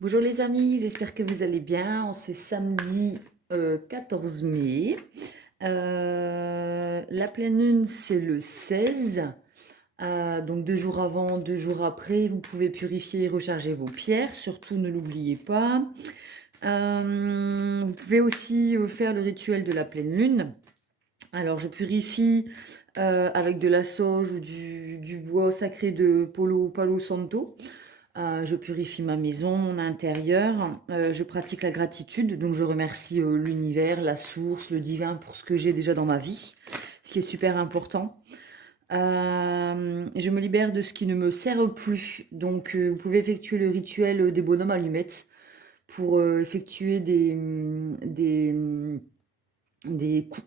Bonjour les amis, j'espère que vous allez bien. En ce samedi 14 mai. La pleine lune, c'est le 16. Donc 2 jours avant, 2 jours après, vous pouvez purifier et recharger vos pierres. Surtout, ne l'oubliez pas. Vous pouvez aussi faire le rituel de la pleine lune. Alors, je purifie avec de la sauge ou du bois sacré de Palo Santo. Je purifie ma maison, mon intérieur. Je pratique la gratitude, donc je remercie l'univers, la source, le divin pour ce que j'ai déjà dans ma vie, ce qui est super important. Je me libère de ce qui ne me sert plus. Donc vous pouvez effectuer le rituel des bonhommes allumettes pour effectuer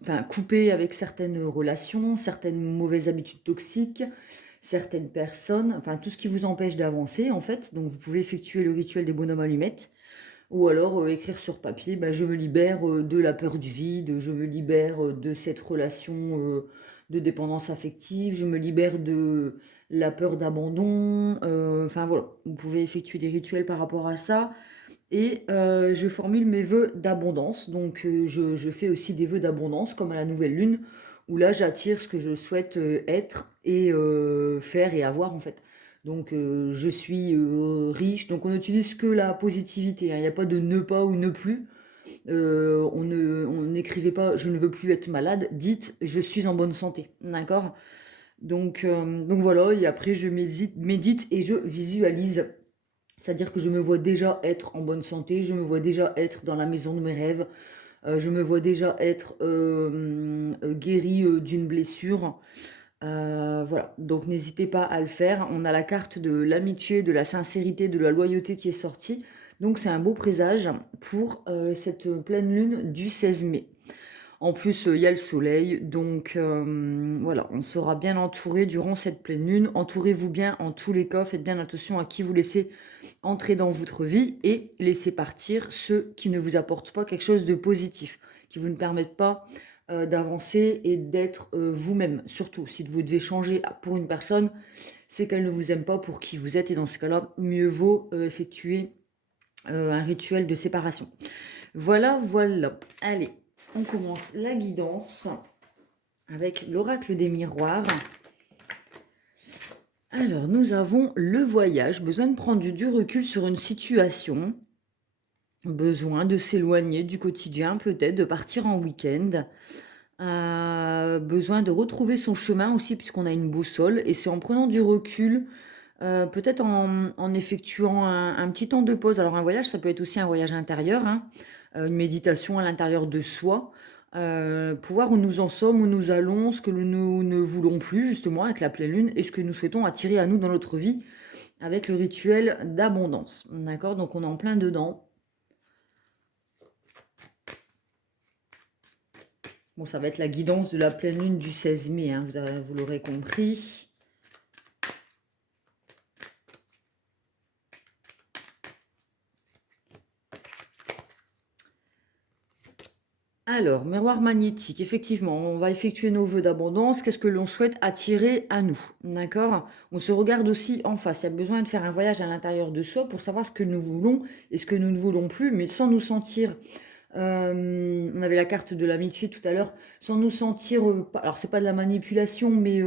enfin, couper avec certaines relations, certaines mauvaises habitudes toxiques, certaines personnes, enfin tout ce qui vous empêche d'avancer en fait. Donc vous pouvez effectuer le rituel des bonhommes allumettes ou alors écrire sur papier, je me libère de la peur du vide, je me libère de cette relation de dépendance affective, je me libère de la peur d'abandon. Enfin voilà, vous pouvez effectuer des rituels par rapport à ça. Et je formule mes vœux d'abondance. Donc je fais aussi des vœux d'abondance comme à la nouvelle lune, où là j'attire ce que je souhaite être et faire et avoir en fait. Donc je suis riche, donc on n'utilise que la positivité, hein. Il n'y a pas de ne pas ou ne plus. On n'écrivait pas je ne veux plus être malade, dites je suis en bonne santé, d'accord? Donc voilà, et après je médite et je visualise. C'est-à-dire que je me vois déjà être en bonne santé, je me vois déjà être dans la maison de mes rêves, je me vois déjà être guérie d'une blessure. Voilà, donc n'hésitez pas à le faire. On a la carte de l'amitié, de la sincérité, de la loyauté qui est sortie. Donc c'est un beau présage pour cette pleine lune du 16 mai. En plus, il y a le soleil, donc voilà, on sera bien entouré durant cette pleine lune. Entourez-vous bien en tous les cas, faites bien attention à qui vous laissez entrer dans votre vie et laissez partir ceux qui ne vous apportent pas quelque chose de positif, qui vous ne permettent pas d'avancer et d'être vous-même. Surtout, si vous devez changer pour une personne, c'est qu'elle ne vous aime pas pour qui vous êtes et dans ce cas-là, mieux vaut effectuer un rituel de séparation. Voilà, voilà. Allez, on commence la guidance avec l'oracle des miroirs. Alors, nous avons le voyage, besoin de prendre du recul sur une situation, besoin de s'éloigner du quotidien peut-être, de partir en week-end, besoin de retrouver son chemin aussi puisqu'on a une boussole et c'est en prenant du recul, peut-être en effectuant un petit temps de pause. Alors un voyage, ça peut être aussi un voyage intérieur, hein, une méditation à l'intérieur de soi, pour voir où nous en sommes, où nous allons, ce que nous ne voulons plus justement avec la pleine lune et ce que nous souhaitons attirer à nous dans notre vie avec le rituel d'abondance. D'accord? Donc on est en plein dedans. Bon, ça va être la guidance de la pleine lune du 16 mai, hein, vous l'aurez compris. Alors, miroir magnétique, effectivement, on va effectuer nos vœux d'abondance. Qu'est-ce que l'on souhaite attirer à nous? D'accord? On se regarde aussi en face. Il y a besoin de faire un voyage à l'intérieur de soi pour savoir ce que nous voulons et ce que nous ne voulons plus, mais sans nous sentir. On avait la carte de l'amitié tout à l'heure, sans nous sentir. Alors, c'est pas de la manipulation, mais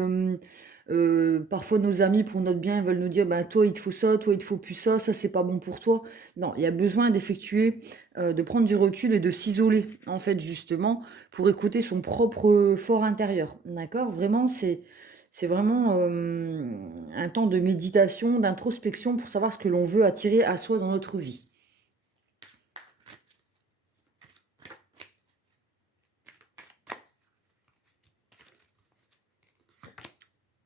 parfois nos amis, pour notre bien, veulent nous dire ben, toi, il te faut ça, toi, il te faut plus ça, ça, c'est pas bon pour toi. Non, il y a besoin d'effectuer de prendre du recul et de s'isoler, en fait, justement, pour écouter son propre fort intérieur. D'accord? Vraiment, c'est vraiment un temps de méditation, d'introspection pour savoir ce que l'on veut attirer à soi dans notre vie.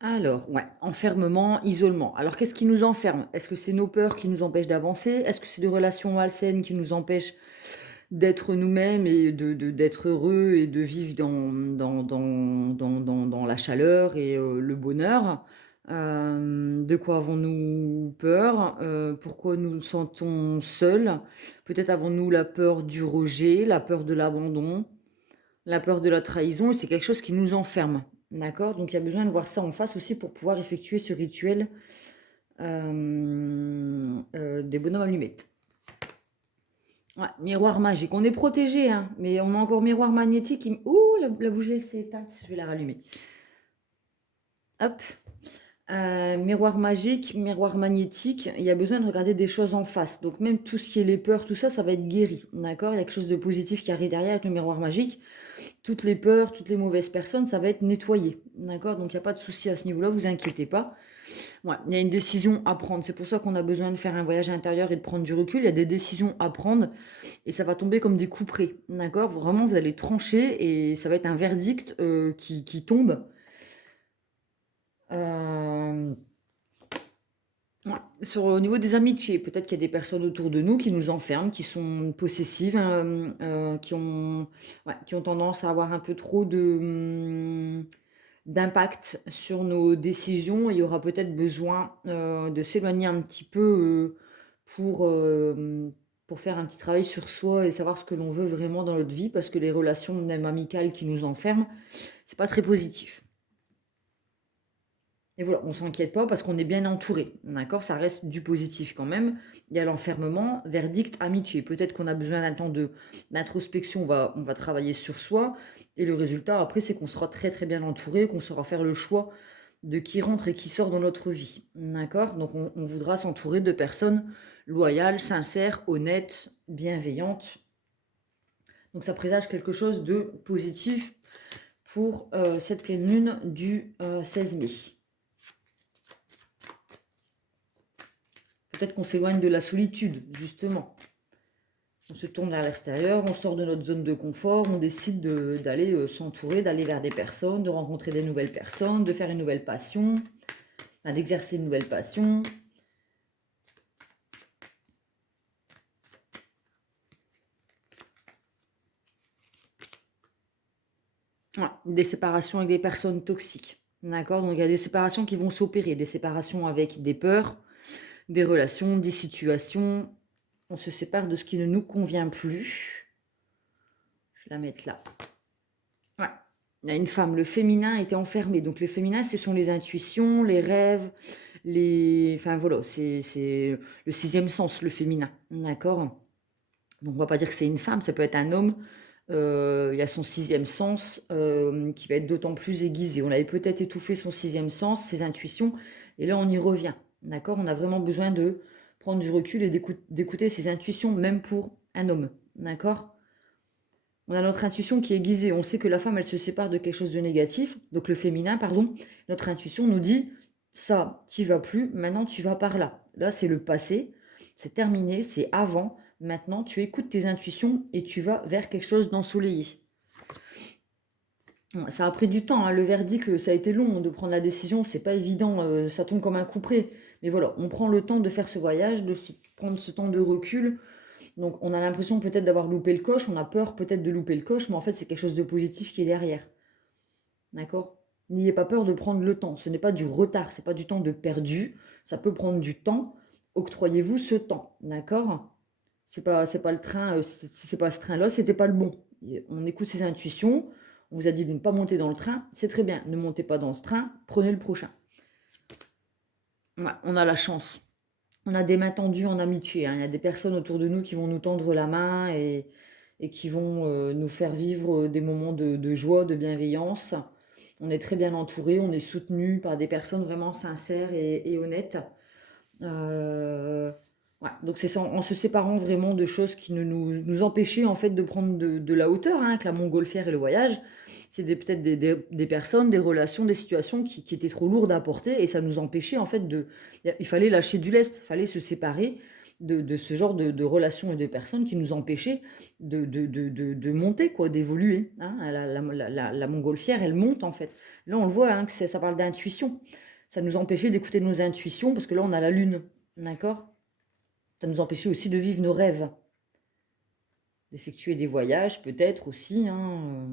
Alors, ouais, enfermement, isolement. Alors, qu'est-ce qui nous enferme? Est-ce que c'est nos peurs qui nous empêchent d'avancer? Est-ce que c'est des relations malsaines qui nous empêchent d'être nous-mêmes et d'être heureux et de vivre dans la chaleur et le bonheur? De quoi avons-nous peur? Pourquoi nous nous sentons seuls? Peut-être avons-nous la peur du rejet, la peur de l'abandon, la peur de la trahison, et c'est quelque chose qui nous enferme. D'accord? Donc il y a besoin de voir ça en face aussi pour pouvoir effectuer ce rituel des bonhommes allumettes. Ouais, miroir magique. On est protégé, hein, mais on a encore miroir magnétique. Ouh, la bougie elle s'est éteinte. Je vais la rallumer. Hop. Miroir magique, miroir magnétique. Il y a besoin de regarder des choses en face. Donc même tout ce qui est les peurs, tout ça, ça va être guéri. D'accord? Il y a quelque chose de positif qui arrive derrière avec le miroir magique. Toutes les peurs, toutes les mauvaises personnes, ça va être nettoyé. D'accord? Donc il n'y a pas de souci à ce niveau-là, vous inquiétez pas. Ouais, il y a une décision à prendre. C'est pour ça qu'on a besoin de faire un voyage intérieur et de prendre du recul. Il y a des décisions à prendre et ça va tomber comme des couperets. D'accord? Vraiment, vous allez trancher et ça va être un verdict qui tombe. Euh, ouais. Au niveau des amitiés, peut-être qu'il y a des personnes autour de nous qui nous enferment, qui sont possessives, hein, ouais, qui ont tendance à avoir un peu trop d'impact sur nos décisions. Il y aura peut-être besoin de s'éloigner un petit peu pour, pour faire un petit travail sur soi et savoir ce que l'on veut vraiment dans notre vie, parce que les relations même amicales qui nous enferment, c'est pas très positif. Et voilà, on s'inquiète pas parce qu'on est bien entouré, d'accord? Ça reste du positif quand même. Il y a l'enfermement, verdict, amitié. Peut-être qu'on a besoin d'un temps d'introspection, on va travailler sur soi. Et le résultat, après, c'est qu'on sera très très bien entouré, qu'on saura faire le choix de qui rentre et qui sort dans notre vie, d'accord? Donc on voudra s'entourer de personnes loyales, sincères, honnêtes, bienveillantes. Donc ça présage quelque chose de positif pour cette pleine lune du 16 mai. Peut-être qu'on s'éloigne de la solitude, justement. On se tourne vers l'extérieur, on sort de notre zone de confort, on décide d'aller s'entourer, d'aller vers des personnes, de rencontrer des nouvelles personnes, de faire une nouvelle passion, enfin, d'exercer une nouvelle passion. Ouais, des séparations avec des personnes toxiques. D'accord? Donc il y a des séparations qui vont s'opérer, des séparations avec des peurs, des relations, des situations. On se sépare de ce qui ne nous convient plus. Je vais la mettre là. Ouais. Il y a une femme, le féminin était enfermé. Donc le féminin, ce sont les intuitions, les rêves, enfin voilà, c'est le sixième sens, le féminin. D'accord? Donc on va pas dire que c'est une femme, ça peut être un homme. Il y a son sixième sens qui va être d'autant plus aiguisé. On avait peut-être étouffé son sixième sens, ses intuitions, et là on y revient. D'accord? On a vraiment besoin de prendre du recul et d'écouter ses intuitions, même pour un homme. D'accord? On a notre intuition qui est aiguisée. On sait que la femme, elle se sépare de quelque chose de négatif. Donc le féminin, pardon. Notre intuition nous dit, ça, tu vas plus, maintenant tu vas par là. Là, c'est le passé, c'est terminé, c'est avant. Maintenant, tu écoutes tes intuitions et tu vas vers quelque chose d'ensoleillé. Ça a pris du temps, hein. Le verdict, ça a été long de prendre la décision. C'est pas évident, ça tombe comme un couperet. Mais voilà, on prend le temps de faire ce voyage, prendre ce temps de recul. Donc on a l'impression peut-être d'avoir loupé le coche, on a peur peut-être de louper le coche, mais en fait c'est quelque chose de positif qui est derrière. D'accord? N'ayez pas peur de prendre le temps. Ce n'est pas du retard, c'est pas du temps de perdu. Ça peut prendre du temps. Octroyez-vous ce temps. D'accord? C'est pas le train, si c'est pas ce train-là, c'était pas le bon. On écoute ses intuitions. On vous a dit de ne pas monter dans le train, c'est très bien. Ne montez pas dans ce train, prenez le prochain. Ouais, on a la chance. On a des mains tendues en amitié, hein. Il y a des personnes autour de nous qui vont nous tendre la main et qui vont nous faire vivre des moments de joie, de bienveillance. On est très bien entouré, on est soutenu par des personnes vraiment sincères et honnêtes. Euh, ouais, donc c'est ça, en se séparant vraiment de choses qui nous empêchaient en fait de prendre de la hauteur, hein, avec la montgolfière et le voyage. C'est peut-être des personnes, des relations, des situations qui étaient trop lourdes à porter et ça nous empêchait en fait il fallait lâcher du lest, il fallait se séparer de ce genre de relations et de personnes qui nous empêchaient de monter, quoi, d'évoluer, hein. La montgolfière, elle monte en fait. Là, on le voit, hein, que ça parle d'intuition. Ça nous empêchait d'écouter nos intuitions parce que là, on a la lune, d'accord? Ça nous empêchait aussi de vivre nos rêves, d'effectuer des voyages peut-être aussi, hein.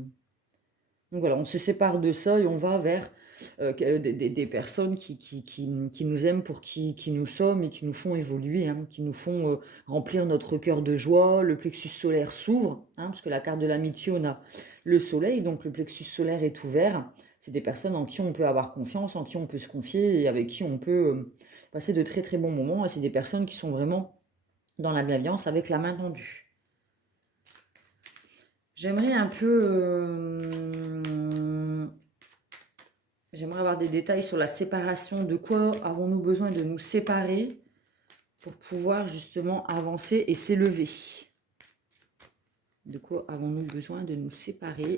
Donc voilà, on se sépare de ça et on va vers des personnes qui nous aiment pour qui nous sommes et qui nous font évoluer, hein, qui nous font remplir notre cœur de joie. Le plexus solaire s'ouvre, hein, parce que la carte de l'amitié, on a le soleil, donc le plexus solaire est ouvert. C'est des personnes en qui on peut avoir confiance, en qui on peut se confier et avec qui on peut passer de très très bons moments. Et c'est des personnes qui sont vraiment dans la bienveillance avec la main tendue. J'aimerais un peu... j'aimerais avoir des détails sur la séparation. De quoi avons-nous besoin de nous séparer pour pouvoir justement avancer et s'élever? De quoi avons-nous besoin de nous séparer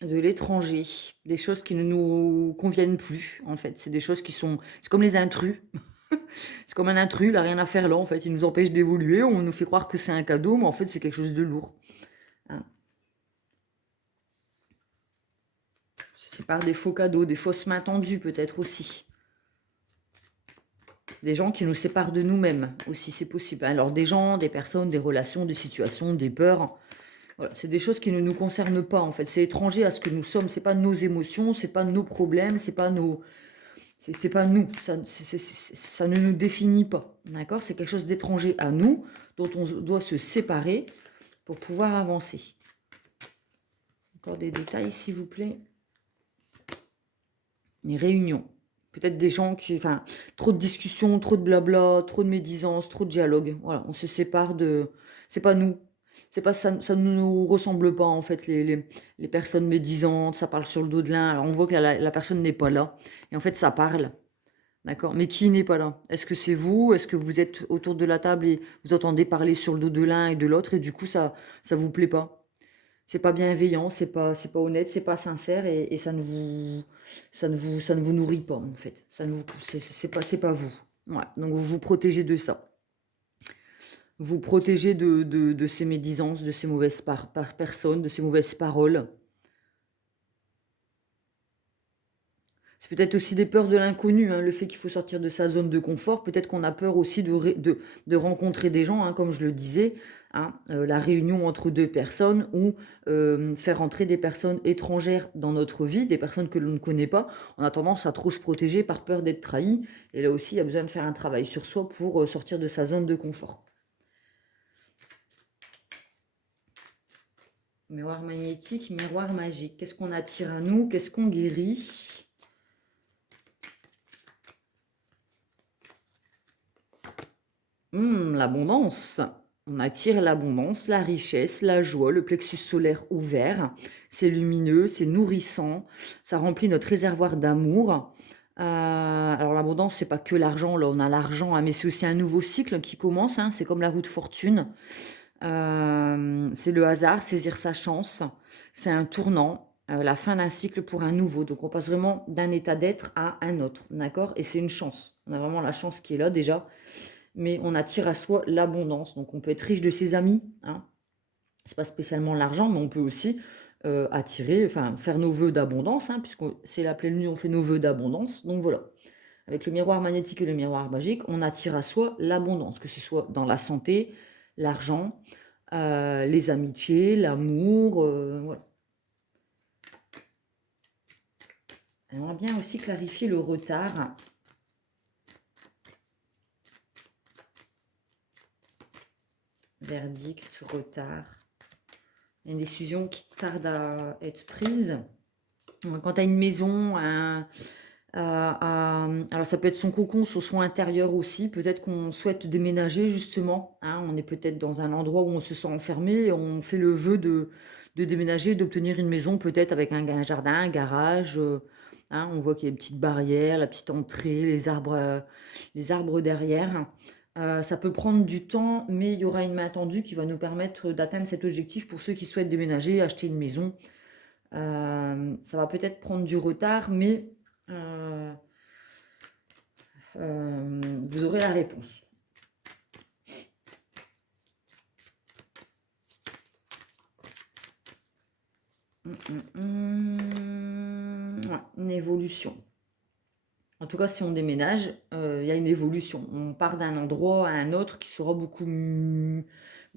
de l'étranger? Des choses qui ne nous conviennent plus, en fait. C'est des choses qui sont... C'est comme les intrus. C'est comme un intrus, il n'a rien à faire là, en fait. Il nous empêche d'évoluer, on nous fait croire que c'est un cadeau, mais en fait, c'est quelque chose de lourd. Hein. C'est par des faux cadeaux, des fausses mains tendues, peut-être aussi. Des gens qui nous séparent de nous-mêmes, aussi, c'est possible. Alors, des gens, des personnes, des relations, des situations, des peurs... Voilà, c'est des choses qui ne nous concernent pas, en fait. C'est étranger à ce que nous sommes. C'est pas nos émotions, c'est pas nos problèmes, c'est pas nos... C'est pas nous. Ça ne nous définit pas. D'accord? C'est quelque chose d'étranger à nous, dont on doit se séparer pour pouvoir avancer. Encore des détails, s'il vous plaît. Les réunions. Peut-être des gens qui... Enfin, trop de discussions, trop de blabla, trop de médisance, trop de dialogue. Voilà, on se sépare de... C'est pas nous. C'est pas ça, ça ne nous ressemble pas, en fait, les personnes médisantes, ça parle sur le dos de l'un. Alors, on voit que la personne n'est pas là. Et en fait, ça parle. D'accord? Mais qui n'est pas là? Est-ce que c'est vous? Est-ce que vous êtes autour de la table et vous entendez parler sur le dos de l'un et de l'autre et du coup, ça vous plaît pas? C'est pas bienveillant, c'est pas honnête, c'est pas sincère et ça ne vous nourrit pas, en fait. Ça ne vous, c'est pas vous. Ouais. Donc, vous vous protégez de ça. Vous protégez de ces médisances, de ces mauvaises personnes, de ces mauvaises paroles. C'est peut-être aussi des peurs de l'inconnu, hein, le fait qu'il faut sortir de sa zone de confort. Peut-être qu'on a peur aussi de rencontrer des gens, hein, comme je le disais, hein, la réunion entre deux personnes ou faire entrer des personnes étrangères dans notre vie, des personnes que l'on ne connaît pas. On a tendance à trop se protéger par peur d'être trahi. Et là aussi, il y a besoin de faire un travail sur soi pour sortir de sa zone de confort. Miroir magnétique, miroir magique. Qu'est-ce qu'on attire à nous? Qu'est-ce qu'on guérit? L'abondance. On attire l'abondance, la richesse, la joie, le plexus solaire ouvert. C'est lumineux, c'est nourrissant. Ça remplit notre réservoir d'amour. Alors l'abondance, c'est pas que l'argent. Là, on a l'argent, hein, mais c'est aussi un nouveau cycle qui commence. Hein, c'est comme la roue de fortune. C'est le hasard, saisir sa chance. C'est un tournant. La fin d'un cycle pour un nouveau. Donc on passe vraiment d'un état d'être à un autre. D'accord? Et c'est une chance. On a vraiment la chance qui est là déjà. Mais on attire à soi l'abondance. Donc on peut être riche de ses amis, hein. C'est pas spécialement l'argent, mais on peut aussi attirer, enfin faire nos vœux d'abondance, hein, puisque c'est la pleine lune, on fait nos vœux d'abondance. Donc voilà, avec le miroir magnétique et le miroir magique, on attire à soi l'abondance, que ce soit dans la santé, l'argent, les amitiés, l'amour, voilà. On va bien aussi clarifier le retard. Verdict, retard. Une décision qui tarde à être prise. Quand tu as une maison, alors ça peut être son cocon, son soin intérieur aussi. Peut-être qu'on souhaite déménager justement, hein. On est peut-être dans un endroit où on se sent enfermé. On fait le vœu de déménager, d'obtenir une maison peut-être avec un jardin, un garage. Hein. On voit qu'il y a une petite barrière, la petite entrée, les arbres derrière. Ça peut prendre du temps, mais il y aura une main tendue qui va nous permettre d'atteindre cet objectif pour ceux qui souhaitent déménager, acheter une maison. Ça va peut-être prendre du retard, mais vous aurez la réponse. Ouais, une évolution. En tout cas, si on déménage, il y a une évolution. On part d'un endroit à un autre qui sera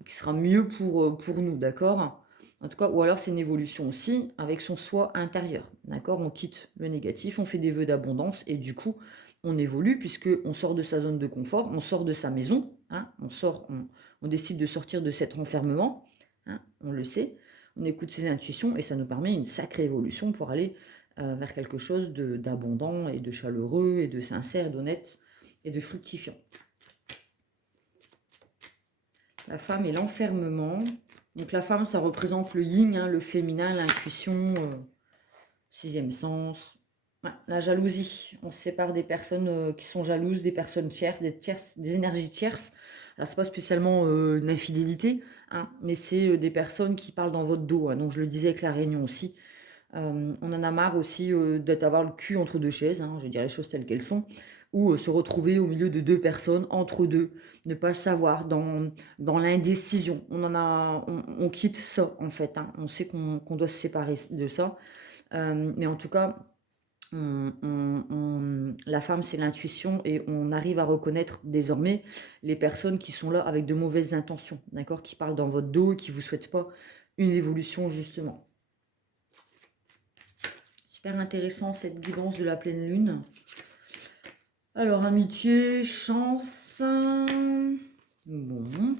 qui sera mieux pour nous, d'accord? En tout cas, ou alors c'est une évolution aussi avec son soi intérieur, d'accord? On quitte le négatif, on fait des vœux d'abondance et du coup, on évolue puisque on sort de sa zone de confort, on sort de sa maison, hein, on décide de sortir de cet enfermement, hein, on le sait, on écoute ses intuitions et ça nous permet une sacrée évolution pour aller vers quelque chose d'abondant et de chaleureux et de sincère, d'honnête et de fructifiant. La femme et l'enfermement. Donc la femme, ça représente le yin, hein, le féminin, l'intuition, sixième sens. Ouais, la jalousie. On se sépare des personnes qui sont jalouses, des personnes tierces, des énergies tierces. Alors c'est pas spécialement une infidélité, hein, mais c'est des personnes qui parlent dans votre dos, hein. Donc je le disais avec la réunion aussi. On en a marre aussi d'avoir le cul entre deux chaises, hein, je vais dire les choses telles qu'elles sont, ou se retrouver au milieu de deux personnes, entre deux, ne pas savoir, dans l'indécision. On quitte ça en fait, hein. On sait qu'on doit se séparer de ça. Mais en tout cas, la femme, c'est l'intuition et on arrive à reconnaître désormais les personnes qui sont là avec de mauvaises intentions, d'accord, qui parlent dans votre dos et qui ne vous souhaitent pas une évolution justement. Super intéressant cette guidance de la pleine lune. Alors, amitié, chance. Bon.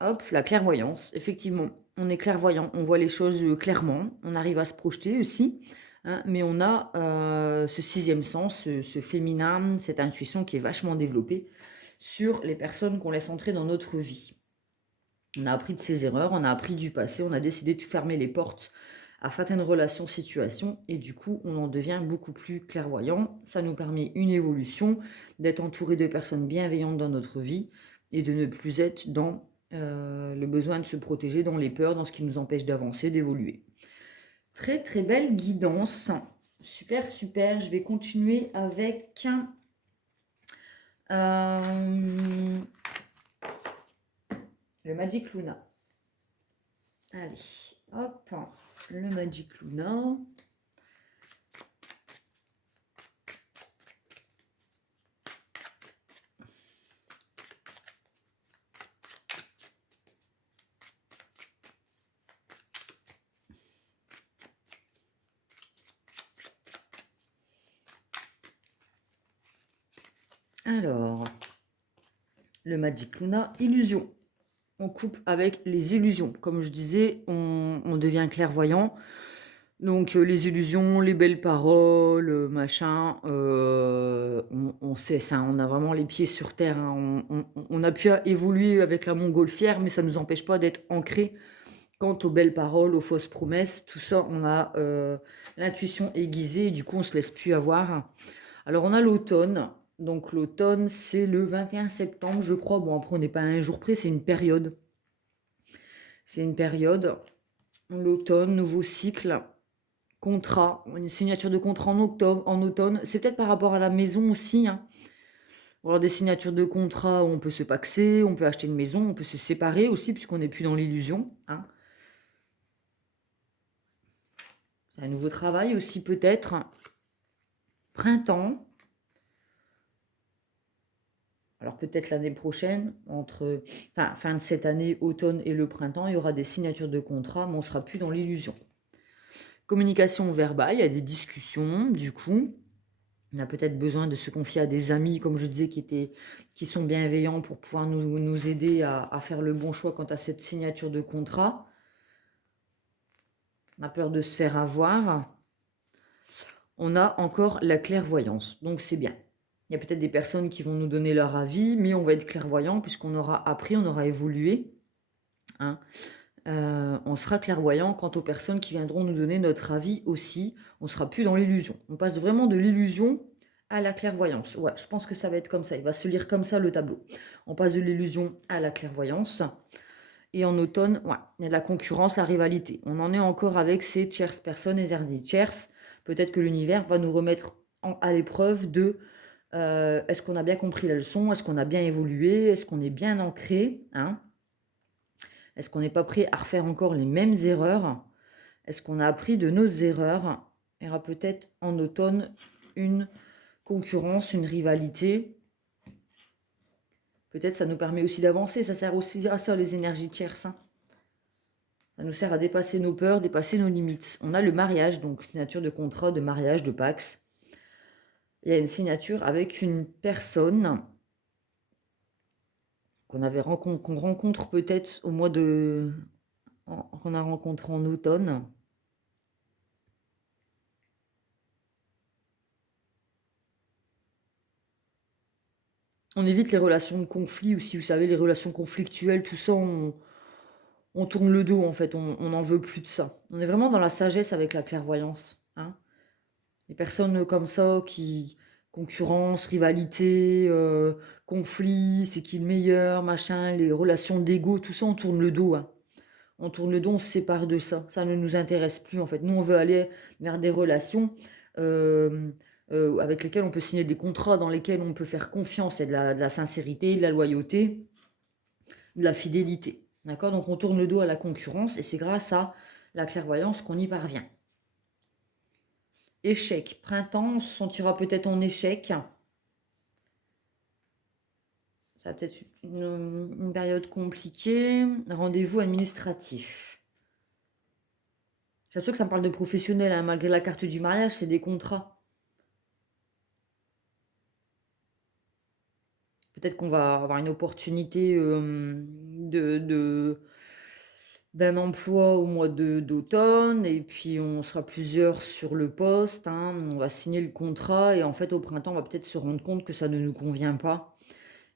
Hop, la clairvoyance. Effectivement, on est clairvoyant, on voit les choses clairement, on arrive à se projeter aussi, hein, mais on a ce sixième sens, ce féminin, cette intuition qui est vachement développée sur les personnes qu'on laisse entrer dans notre vie. On a appris de ses erreurs, on a appris du passé, on a décidé de fermer les portes à certaines relations, situations, et du coup, on en devient beaucoup plus clairvoyant. Ça nous permet une évolution, d'être entouré de personnes bienveillantes dans notre vie, et de ne plus être dans le besoin de se protéger, dans les peurs, dans ce qui nous empêche d'avancer, d'évoluer. Très très belle guidance. Super, super. Je vais continuer avec le Magic Luna. Allez, hop, le Magic Luna. Alors, le Magic Luna, illusion. On coupe avec les illusions. Comme je disais, on devient clairvoyant. Donc les illusions, les belles paroles, machin, on sait ça, on a vraiment les pieds sur terre, hein. On a pu évoluer avec la montgolfière, mais ça ne nous empêche pas d'être ancrés quant aux belles paroles, aux fausses promesses. Tout ça, on a l'intuition aiguisée, et du coup, on se laisse plus avoir. Alors on a l'automne. Donc l'automne, c'est le 21 septembre, je crois. Bon, après, on n'est pas à un jour près, c'est une période. C'est une période. L'automne, nouveau cycle. Contrat, une signature de contrat en octobre, en automne. C'est peut-être par rapport à la maison aussi, hein. Alors des signatures de contrat où on peut se paxer, on peut acheter une maison, on peut se séparer aussi puisqu'on n'est plus dans l'illusion, hein. C'est un nouveau travail aussi peut-être. Printemps. Alors peut-être l'année prochaine, fin de cette année, automne et le printemps, il y aura des signatures de contrat, mais on ne sera plus dans l'illusion. Communication verbale, il y a des discussions, du coup. On a peut-être besoin de se confier à des amis, comme je disais, qui sont bienveillants pour pouvoir nous aider à faire le bon choix quant à cette signature de contrat. On a peur de se faire avoir. On a encore la clairvoyance, donc c'est bien. Il y a peut-être des personnes qui vont nous donner leur avis, mais on va être clairvoyant puisqu'on aura appris, on aura évolué, hein. On sera clairvoyant quant aux personnes qui viendront nous donner notre avis aussi. On ne sera plus dans l'illusion. On passe vraiment de l'illusion à la clairvoyance. Ouais, je pense que ça va être comme ça. Il va se lire comme ça le tableau. On passe de l'illusion à la clairvoyance. Et en automne, ouais, il y a de la concurrence, la rivalité. On en est encore avec ces tierces personnes, les herdies tierces. Peut-être que l'univers va nous remettre à l'épreuve de est-ce qu'on a bien compris la leçon, est-ce qu'on a bien évolué, est-ce qu'on est bien ancré, hein. Est-ce qu'on n'est pas prêt à refaire encore les mêmes erreurs? Est-ce qu'on a appris de nos erreurs? Il y aura peut-être en automne une concurrence, une rivalité. Peut-être ça nous permet aussi d'avancer. Ça sert aussi à ça, les énergies tierces, hein. Ça nous sert à dépasser nos peurs, dépasser nos limites. On a le mariage, donc signature de contrat, de mariage, de Pax. Il y a une signature avec une personne qu'on rencontre peut-être au mois de... qu'on a rencontré en automne. On évite les relations de conflit aussi, vous savez, les relations conflictuelles, tout ça, on tourne le dos en fait, on n'en veut plus de ça. On est vraiment dans la sagesse avec la clairvoyance, hein. Les personnes comme ça qui concurrence, rivalité, conflit, c'est qui le meilleur, machin, les relations d'ego, tout ça, on tourne le dos, hein. On tourne le dos, on se sépare de ça. Ça ne nous intéresse plus en fait. Nous, on veut aller vers des relations euh, avec lesquelles on peut signer des contrats, dans lesquels on peut faire confiance. Il y a de la sincérité, de la loyauté, de la fidélité. D'accord? Donc on tourne le dos à la concurrence et c'est grâce à la clairvoyance qu'on y parvient. Échec. Printemps, on se sentira peut-être en échec. Ça va peut-être une période compliquée. Rendez-vous administratif. C'est sûr que ça me parle de professionnel, hein, malgré la carte du mariage, c'est des contrats. Peut-être qu'on va avoir une opportunité d'un emploi au mois d'automne, et puis on sera plusieurs sur le poste, hein, on va signer le contrat, et en fait au printemps, on va peut-être se rendre compte que ça ne nous convient pas.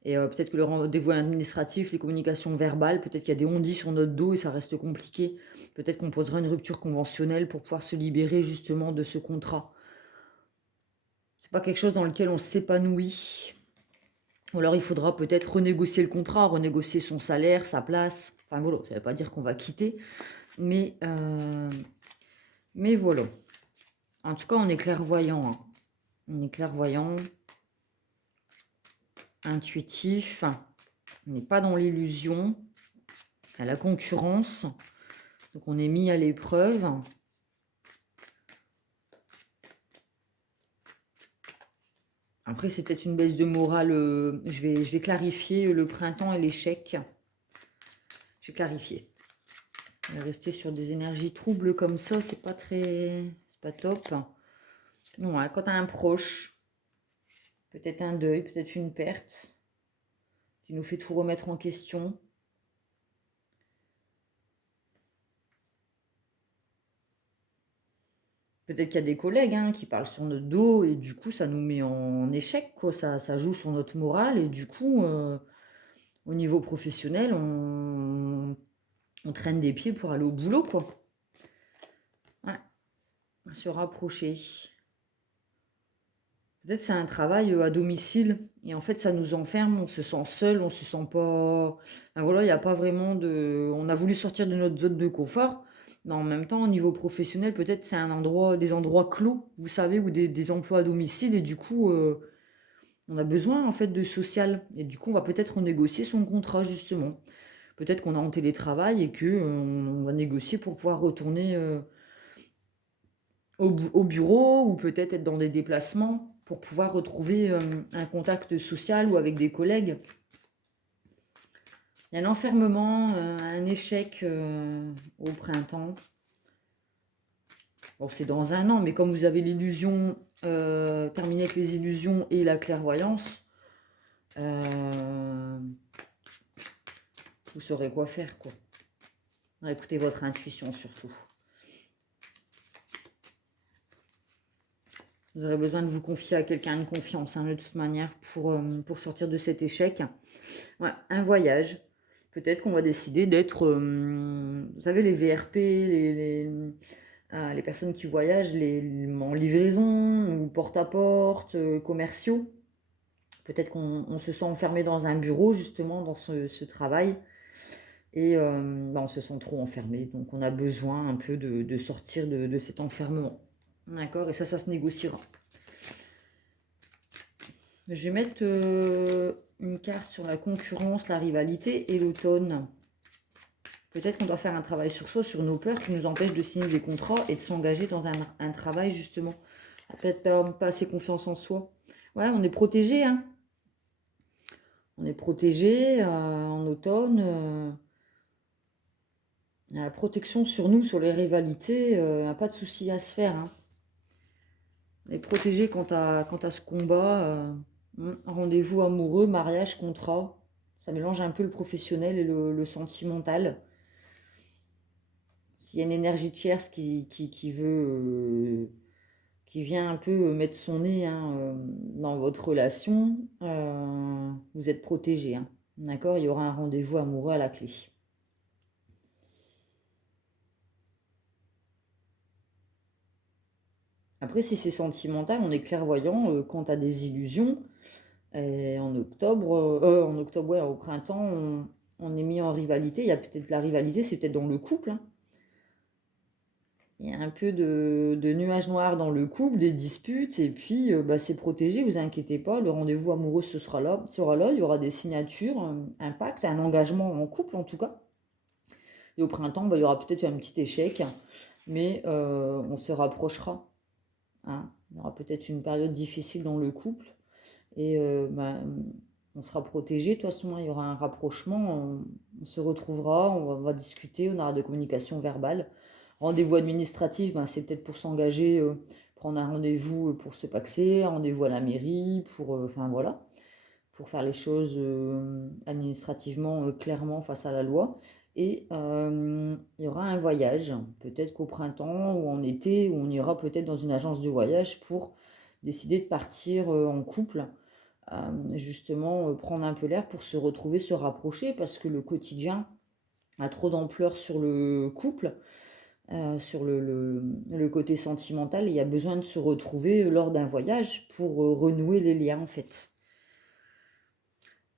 Et peut-être que le rendez-vous administratif, les communications verbales, peut-être qu'il y a des on-dit sur notre dos et ça reste compliqué. Peut-être qu'on posera une rupture conventionnelle pour pouvoir se libérer justement de ce contrat. C'est pas quelque chose dans lequel on s'épanouit. Ou alors il faudra peut-être renégocier le contrat, renégocier son salaire, sa place. Enfin voilà, ça ne veut pas dire qu'on va quitter, mais, voilà. En tout cas, on est clairvoyant, hein. On est clairvoyant, intuitif. On n'est pas dans l'illusion, à la concurrence. Donc on est mis à l'épreuve. Après, c'est peut-être une baisse de morale. Je vais clarifier le printemps et l'échec. Je vais clarifier. Rester sur des énergies troubles comme ça, c'est pas top. Non, hein, quand tu as un proche, peut-être un deuil, peut-être une perte, qui nous fait tout remettre en question. Peut-être qu'il y a des collègues, hein, qui parlent sur notre dos et du coup ça nous met en échec, quoi. Ça joue sur notre morale et du coup au niveau professionnel on traîne des pieds pour aller au boulot, quoi. Ouais, se rapprocher. Peut-être c'est un travail à domicile et en fait ça nous enferme, on se sent seul, on se sent pas. Enfin, voilà, il n'y a pas vraiment de. On a voulu sortir de notre zone de confort, mais en même temps, au niveau professionnel, peut-être c'est des endroits clos, vous savez, ou des emplois à domicile et du coup, on a besoin en fait de social et du coup, on va peut-être renégocier son contrat justement. Peut-être qu'on est en télétravail et que on va négocier pour pouvoir retourner au bureau ou peut-être être dans des déplacements pour pouvoir retrouver un contact social ou avec des collègues. Il y a un enfermement, un échec au printemps. Bon, c'est dans un an, mais comme vous avez l'illusion, terminé avec les illusions et la clairvoyance, vous saurez quoi faire, quoi. Écoutez votre intuition surtout. Vous aurez besoin de vous confier à quelqu'un de confiance, hein, de toute manière, pour sortir de cet échec. Ouais, un voyage. Peut-être qu'on va décider d'être, vous savez, les VRP, les personnes qui voyagent en livraison ou porte-à-porte, commerciaux. Peut-être qu'on se sent enfermé dans un bureau, justement, dans ce travail. Et on se sent trop enfermé. Donc, on a besoin un peu de sortir de cet enfermement. D'accord? Et ça se négociera. Je vais mettre une carte sur la concurrence, la rivalité et l'automne. Peut-être qu'on doit faire un travail sur soi, sur nos peurs qui nous empêchent de signer des contrats et de s'engager dans un travail, justement. Peut-être pas assez confiance en soi. Ouais, on est protégé, hein. On est protégé en automne. La protection sur nous, sur les rivalités, pas de souci à se faire, hein. On est protégé quant à ce combat. Rendez-vous amoureux, mariage, contrat. Ça mélange un peu le professionnel et le sentimental. S'il y a une énergie tierce qui veut, qui vient un peu mettre son nez, hein, dans votre relation, vous êtes protégé, hein. D'accord? Il y aura un rendez-vous amoureux à la clé. Après, si c'est sentimental, on est clairvoyant quant à des illusions. Et en octobre, ouais, au printemps, on est mis en rivalité. Il y a peut-être la rivalité, c'est peut-être dans le couple, hein. Il y a un peu de nuages noirs dans le couple, des disputes, et puis bah, c'est protégé, vous inquiétez pas, le rendez-vous amoureux ce sera là, il y aura des signatures, un pacte, un engagement en couple en tout cas. Et au printemps, bah, il y aura peut-être un petit échec, mais on se rapprochera, hein. Il y aura peut-être une période difficile dans le couple, et bah, on sera protégé, de toute façon, hein. Il y aura un rapprochement, on se retrouvera, on va discuter, on aura des communications verbales. Rendez-vous administratif, ben, c'est peut-être pour s'engager, prendre un rendez-vous pour se paxer, un rendez-vous à la mairie, enfin voilà, pour faire les choses administrativement clairement face à la loi. Et il y aura un voyage, peut-être qu'au printemps ou en été, où on ira peut-être dans une agence de voyage pour décider de partir en couple, justement prendre un peu l'air pour se retrouver, se rapprocher, parce que le quotidien a trop d'ampleur sur le couple, sur le côté sentimental, il y a besoin de se retrouver lors d'un voyage pour renouer les liens en fait.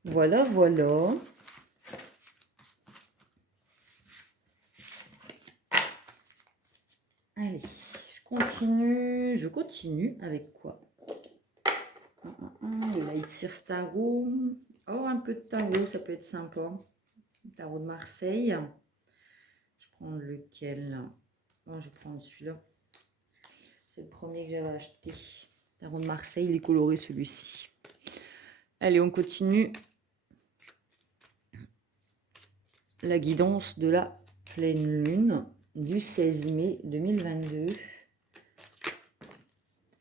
Voilà, voilà. Allez, je continue avec quoi? Le Light Sears Tarot. Oh, un peu de tarot, ça peut être sympa. Tarot de Marseille. Je prends lequel? Oh, je prends celui-là. C'est le premier que j'avais acheté. Tarot de Marseille, il est coloré celui-ci. Allez, on continue. La guidance de la pleine lune du 16 mai 2022.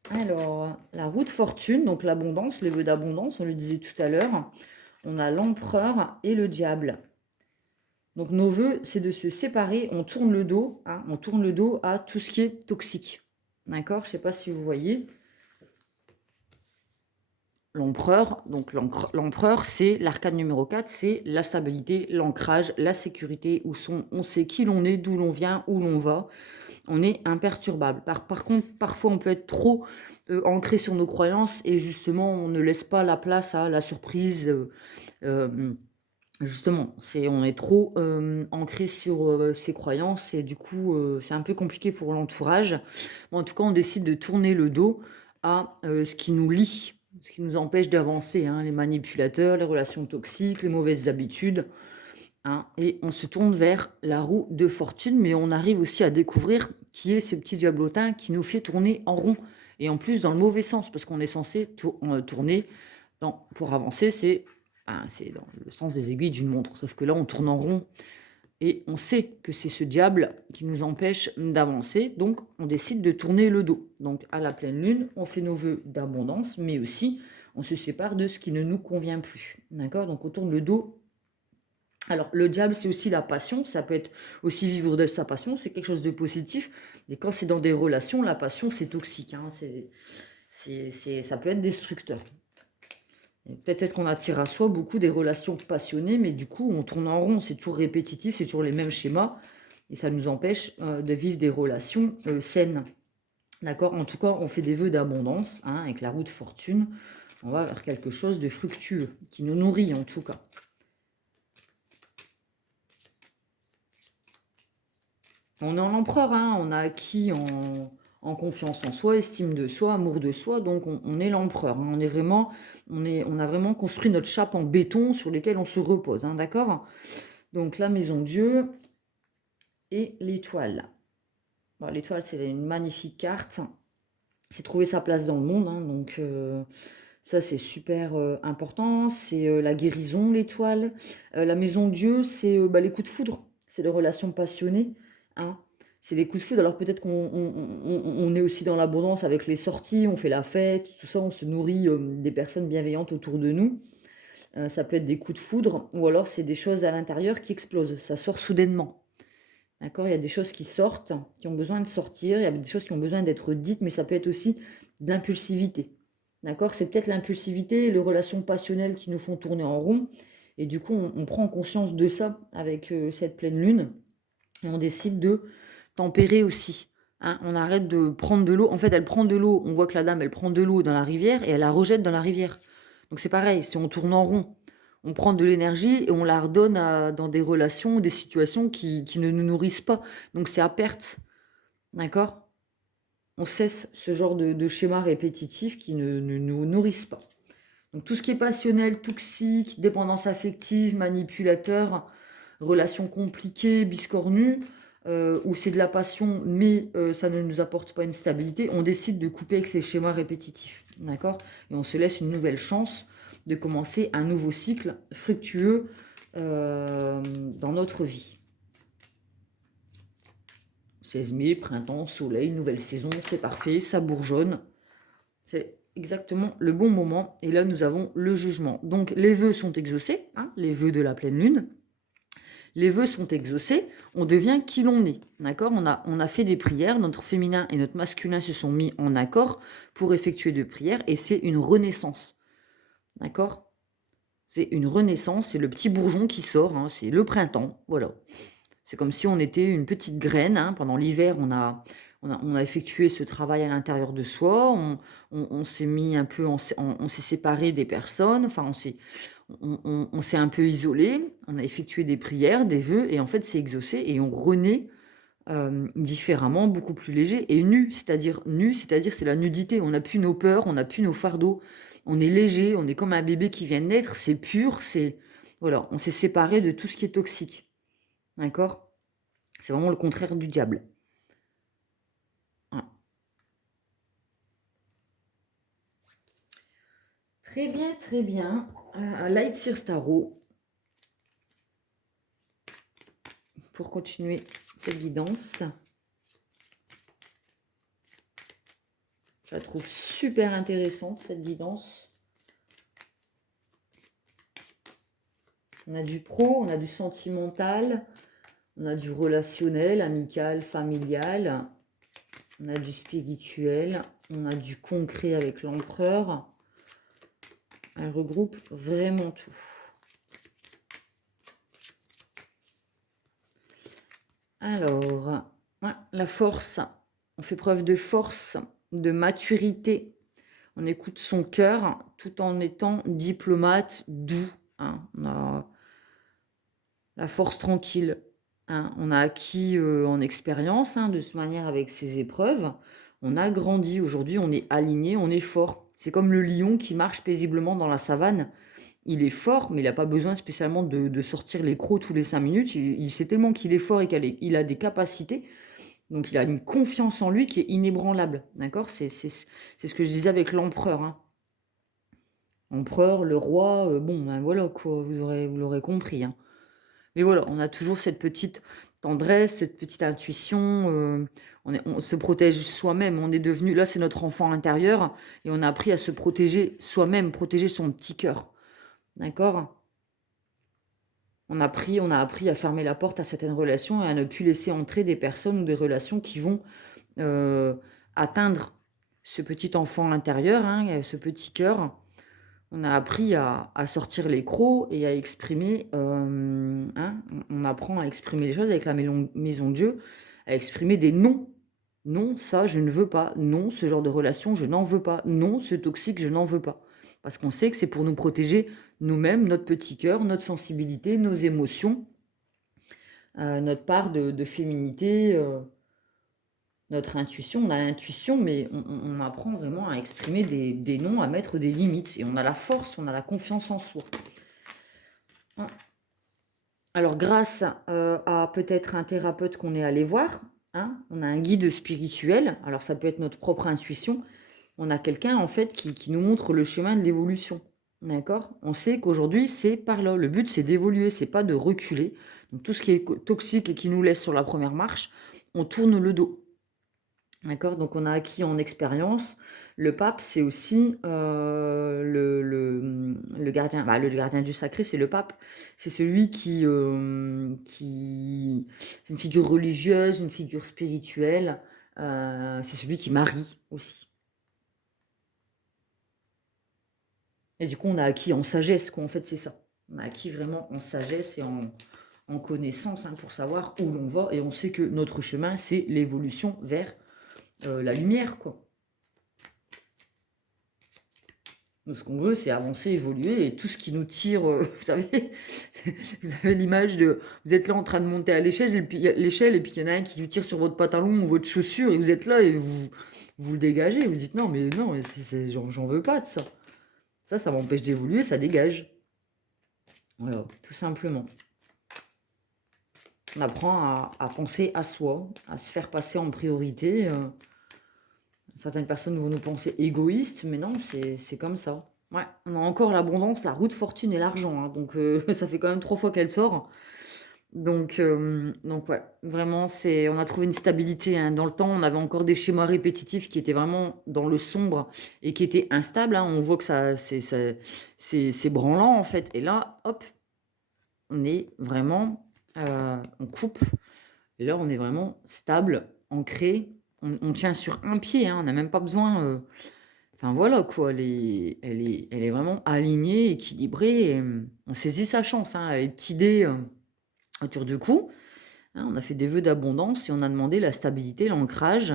Alors, la roue de fortune, donc l'abondance, les vœux d'abondance, on le disait tout à l'heure. On a l'empereur et le diable. Donc nos vœux, c'est de se séparer, on tourne le dos, hein, on tourne le dos à tout ce qui est toxique. D'accord? Je ne sais pas si vous voyez. L'empereur, donc l'empereur, c'est l'arcane numéro 4, c'est la stabilité, l'ancrage, la sécurité, on sait qui l'on est, d'où l'on vient, où l'on va. On est imperturbable. Par contre, parfois, on peut être trop ancré sur nos croyances et justement, on ne laisse pas la place à la surprise. Justement, on est trop ancré sur ses croyances et du coup, c'est un peu compliqué pour l'entourage. Bon, en tout cas, on décide de tourner le dos à ce qui nous lie, ce qui nous empêche d'avancer, hein, les manipulateurs, les relations toxiques, les mauvaises habitudes, hein, et on se tourne vers la roue de fortune, mais on arrive aussi à découvrir qui est ce petit diablotin qui nous fait tourner en rond, et en plus dans le mauvais sens, parce qu'on est censé tourner pour avancer, c'est dans le sens des aiguilles d'une montre, sauf que là on tourne en rond, et on sait que c'est ce diable qui nous empêche d'avancer, donc on décide de tourner le dos. Donc à la pleine lune, on fait nos vœux d'abondance, mais aussi on se sépare de ce qui ne nous convient plus. D'accord? Donc on tourne le dos. Alors le diable, c'est aussi la passion, ça peut être aussi vivre de sa passion, c'est quelque chose de positif, mais quand c'est dans des relations, la passion c'est toxique, hein, ça peut être destructeur. Peut-être qu'on attire à soi beaucoup des relations passionnées, mais du coup, on tourne en rond, c'est toujours répétitif, c'est toujours les mêmes schémas, et ça nous empêche de vivre des relations saines. D'accord? En tout cas, on fait des vœux d'abondance, hein, avec la roue de fortune, on va vers quelque chose de fructueux, qui nous nourrit en tout cas. On est en l'empereur, hein, on a acquis en confiance en soi, estime de soi, amour de soi, donc on est l'empereur, hein, on a vraiment construit notre chape en béton sur lequel on se repose, hein, d'accord? Donc la maison Dieu et l'étoile. Bon, l'étoile, c'est une magnifique carte, c'est trouver sa place dans le monde, hein, donc ça c'est super important, c'est la guérison, l'étoile. La maison Dieu, c'est les coups de foudre, c'est les relations passionnées, hein. C'est les coups de foudre. Alors peut-être qu'on est aussi dans l'abondance avec les sorties, on fait la fête, tout ça, on se nourrit des personnes bienveillantes autour de nous. Ça peut être des coups de foudre, ou alors c'est des choses à l'intérieur qui explosent, ça sort soudainement. D'accord? Il y a des choses qui sortent, qui ont besoin de sortir, il y a des choses qui ont besoin d'être dites, mais ça peut être aussi de l'impulsivité. D'accord? C'est peut-être l'impulsivité et les relations passionnelles qui nous font tourner en rond. Et du coup, on prend conscience de ça avec cette pleine lune. Et on décide de tempérer aussi, Hein, on arrête de prendre de l'eau. En fait, elle prend de l'eau. On voit que la dame, elle prend de l'eau dans la rivière et elle la rejette dans la rivière. Donc c'est pareil, si on tourne en rond, on prend de l'énergie et on la redonne dans des relations, des situations qui ne nous nourrissent pas. Donc c'est à perte. D'accord? On cesse ce genre de schéma répétitif qui ne nous nourrissent pas. Donc tout ce qui est passionnel, toxique, dépendance affective, manipulateur, relations compliquées, biscornues, où c'est de la passion, mais ça ne nous apporte pas une stabilité, on décide de couper avec ces schémas répétitifs. D'accord? Et on se laisse une nouvelle chance de commencer un nouveau cycle fructueux dans notre vie. 16 mai, printemps, soleil, nouvelle saison, c'est parfait, ça bourgeonne. C'est exactement le bon moment. Et là, nous avons le jugement. Donc, les vœux sont exaucés, hein, les vœux de la pleine lune. Les vœux sont exaucés, on devient qui l'on est. D'accord, on a fait des prières, notre féminin et notre masculin se sont mis en accord pour effectuer des prières et c'est une renaissance. D'accord? C'est une renaissance, c'est le petit bourgeon qui sort, hein, c'est le printemps, voilà. C'est comme si on était une petite graine. Hein. Pendant l'hiver, on a effectué ce travail à l'intérieur de soi. On s'est mis un peu, on s'est séparé des personnes. Enfin, on s'est un peu isolé. On a effectué des prières, des vœux, et en fait, c'est exaucé et on renaît différemment, beaucoup plus léger et nu. C'est-à-dire c'est la nudité. On n'a plus nos peurs, on n'a plus nos fardeaux. On est léger, on est comme un bébé qui vient de naître. C'est pur. Voilà, on s'est séparé de tout ce qui est toxique. D'accord? C'est vraiment le contraire du diable. Voilà. Très bien, très bien. Light Sears Tarot. Pour continuer cette guidance. Je la trouve super intéressante, cette guidance. On a du pro, on a du sentimental, on a du relationnel, amical, familial, on a du spirituel, on a du concret avec l'empereur. Elle regroupe vraiment tout. Alors, la force, on fait preuve de force, de maturité. On écoute son cœur tout en étant diplomate, doux. Hein. On a la force tranquille. Hein. On a acquis en expérience, hein, de cette manière avec ces épreuves. On a grandi. Aujourd'hui, on est aligné, on est fort. C'est comme le lion qui marche paisiblement dans la savane. Il est fort, mais il n'a pas besoin spécialement de sortir les crocs tous les 5 minutes. Il sait tellement qu'il est fort et qu'il a des capacités. Donc, il a une confiance en lui qui est inébranlable. D'accord? C'est ce que je disais avec l'empereur. Hein. L'empereur, le roi, bon, ben voilà, quoi, vous l'aurez compris. Hein. Mais voilà, on a toujours cette petite tendresse, cette petite intuition. On se protège soi-même. On est devenu, là, c'est notre enfant intérieur. Et on a appris à se protéger soi-même, protéger son petit cœur. D'accord? On a appris à fermer la porte à certaines relations et à ne plus laisser entrer des personnes ou des relations qui vont atteindre ce petit enfant intérieur, hein, ce petit cœur. On a appris à sortir les crocs et à exprimer, hein, on apprend à exprimer les choses avec la maison de Dieu, à exprimer des non. Non, ça, je ne veux pas. Non, ce genre de relation, je n'en veux pas. Non, ce toxique, je n'en veux pas. Parce qu'on sait que c'est pour nous protéger nous-mêmes, notre petit cœur, notre sensibilité, nos émotions, notre part de féminité, notre intuition. On a l'intuition, mais on apprend vraiment à exprimer des noms, à mettre des limites. Et on a la force, on a la confiance en soi. Alors, grâce à peut-être un thérapeute qu'on est allé voir, hein, on a un guide spirituel. Alors, ça peut être notre propre intuition. On a quelqu'un, en fait, qui nous montre le chemin de l'évolution. D'accord? On sait qu'aujourd'hui, c'est par là. Le but, c'est d'évoluer, c'est pas de reculer. Donc, tout ce qui est toxique et qui nous laisse sur la première marche, on tourne le dos. D'accord? Donc, on a acquis en expérience. Le pape, c'est aussi le gardien. Le gardien du sacré, c'est le pape. C'est celui qui une figure religieuse, une figure spirituelle. C'est celui qui marie aussi. Et du coup, on a acquis en sagesse, quoi. En fait, c'est ça. On a acquis vraiment en sagesse et en connaissance, hein, pour savoir où l'on va. Et on sait que notre chemin, c'est l'évolution vers la lumière, quoi. Nous, ce qu'on veut, c'est avancer, évoluer, et tout ce qui nous tire, vous savez, vous avez l'image de, vous êtes là en train de monter à l'échelle, et puis l'échelle, et puis il y en a un qui vous tire sur votre pantalon ou votre chaussure, et vous êtes là et vous le dégagez, vous dites non, mais j'en veux pas de ça. Ça m'empêche d'évoluer, ça dégage. Voilà, tout simplement. On apprend à penser à soi, à se faire passer en priorité. Certaines personnes vont nous penser égoïstes, mais non, c'est comme ça. Ouais, on a encore l'abondance, la roue de fortune et l'argent, hein, donc ça fait quand même 3 fois qu'elle sort. Donc ouais, vraiment, on a trouvé une stabilité, hein. Dans le temps, on avait encore des schémas répétitifs qui étaient vraiment dans le sombre et qui étaient instables, hein. On voit que c'est branlant en fait. Et là, hop, on est vraiment, on coupe. Et là, on est vraiment stable, ancré. On tient sur un pied, hein, on n'a même pas besoin. Enfin voilà quoi, elle est vraiment alignée, équilibrée. Et, on saisit sa chance, hein, les petits dés autour du cou. Hein, on a fait des vœux d'abondance et on a demandé la stabilité, l'ancrage,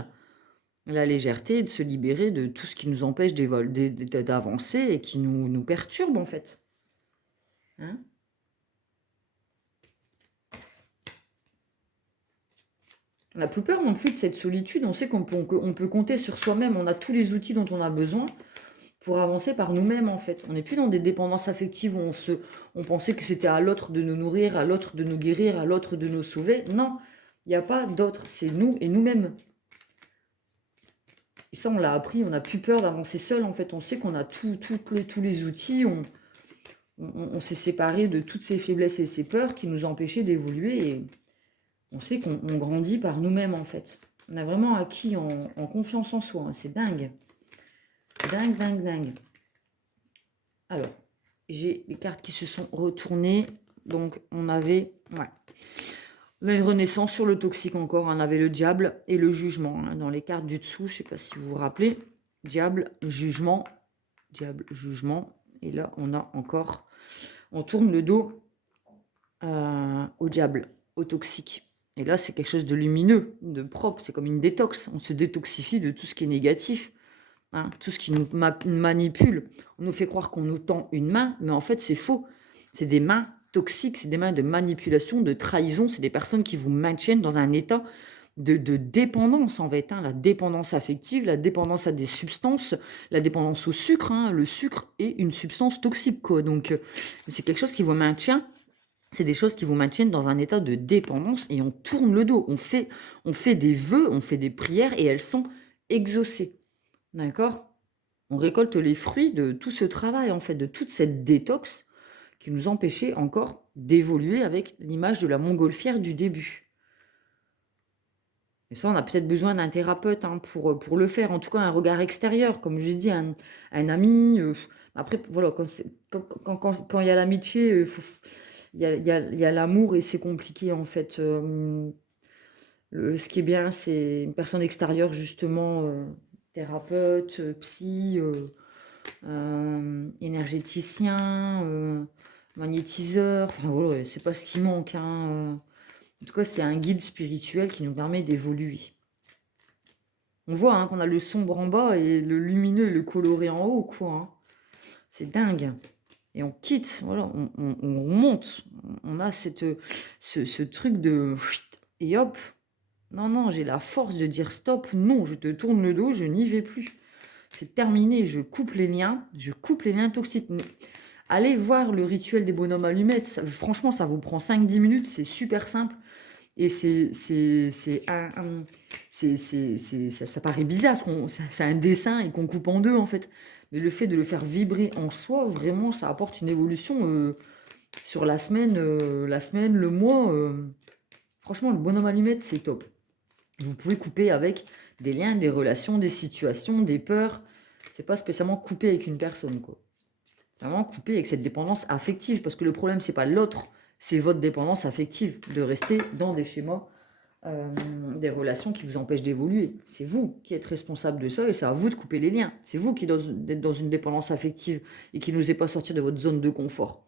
la légèreté, de se libérer de tout ce qui nous empêche d'avancer et qui nous perturbe en fait. Hein. On n'a plus peur non plus de cette solitude, on sait on peut compter sur soi-même, on a tous les outils dont on a besoin pour avancer par nous-mêmes en fait. On n'est plus dans des dépendances affectives où on pensait que c'était à l'autre de nous nourrir, à l'autre de nous guérir, à l'autre de nous sauver. Non, il n'y a pas d'autre, c'est nous et nous-mêmes. Et ça, on l'a appris, on n'a plus peur d'avancer seul en fait. On sait qu'on a tous les outils, on s'est séparé de toutes ces faiblesses et ces peurs qui nous empêchaient d'évoluer. Et on sait qu'on grandit par nous-mêmes en fait. On a vraiment acquis en confiance en soi, hein. C'est dingue. Dingue, dingue, dingue. Alors, j'ai les cartes qui se sont retournées. Donc, on avait... Ouais. On a une renaissance sur le toxique encore. On avait le diable et le jugement. Hein, dans les cartes du dessous, je ne sais pas si vous vous rappelez. Diable, jugement. Diable, jugement. Et là, on a encore... On tourne le dos au diable, au toxique. Et là, c'est quelque chose de lumineux, de propre. C'est comme une détox. On se détoxifie de tout ce qui est négatif. Hein, tout ce qui nous manipule. On nous fait croire qu'on nous tend une main, mais en fait, c'est faux. C'est des mains toxiques, c'est des mains de manipulation, de trahison. C'est des personnes qui vous maintiennent dans un état de dépendance, en fait. Hein, la dépendance affective, la dépendance à des substances, la dépendance au sucre. Hein, le sucre est une substance toxique, quoi. Donc, c'est quelque chose qui vous maintient. C'est des choses qui vous maintiennent dans un état de dépendance et on tourne le dos. On fait des vœux, on fait des prières et elles sont exaucées. D'accord? On récolte les fruits de tout ce travail, en fait, de toute cette détox qui nous empêchait encore d'évoluer avec l'image de la montgolfière du début. Et ça, on a peut-être besoin d'un thérapeute, hein, pour le faire, en tout cas un regard extérieur, comme j'ai dit, un ami. Après, voilà, quand il y a l'amitié, il y a l'amour et c'est compliqué, en fait. Ce qui est bien, c'est une personne extérieure, justement, thérapeute, psy, énergéticien, magnétiseur. Enfin voilà, c'est pas ce qui manque, hein. En tout cas, c'est un guide spirituel qui nous permet d'évoluer. On voit, hein, qu'on a le sombre en bas et le lumineux et le coloré en haut, quoi. Hein. C'est dingue. Et on quitte, voilà, on remonte. On a ce truc de... Et hop, non, j'ai la force de dire stop, non, je te tourne le dos, je n'y vais plus. C'est terminé, je coupe les liens toxiques. Allez voir le rituel des bonhommes allumettes. Franchement, ça vous prend 5-10 minutes, c'est super simple. Et ça paraît bizarre, c'est un dessin et qu'on coupe en deux en fait. Mais le fait de le faire vibrer en soi, vraiment, ça apporte une évolution sur la semaine, le mois. Franchement, le bonhomme allumette, c'est top. Vous pouvez couper avec des liens, des relations, des situations, des peurs. C'est pas spécialement couper avec une personne, quoi. C'est vraiment couper avec cette dépendance affective, parce que le problème, c'est pas l'autre, c'est votre dépendance affective, de rester dans des schémas, des relations qui vous empêchent d'évoluer. C'est vous qui êtes responsable de ça, et c'est à vous de couper les liens. C'est vous qui êtes dans une dépendance affective et qui n'osez pas sortir de votre zone de confort.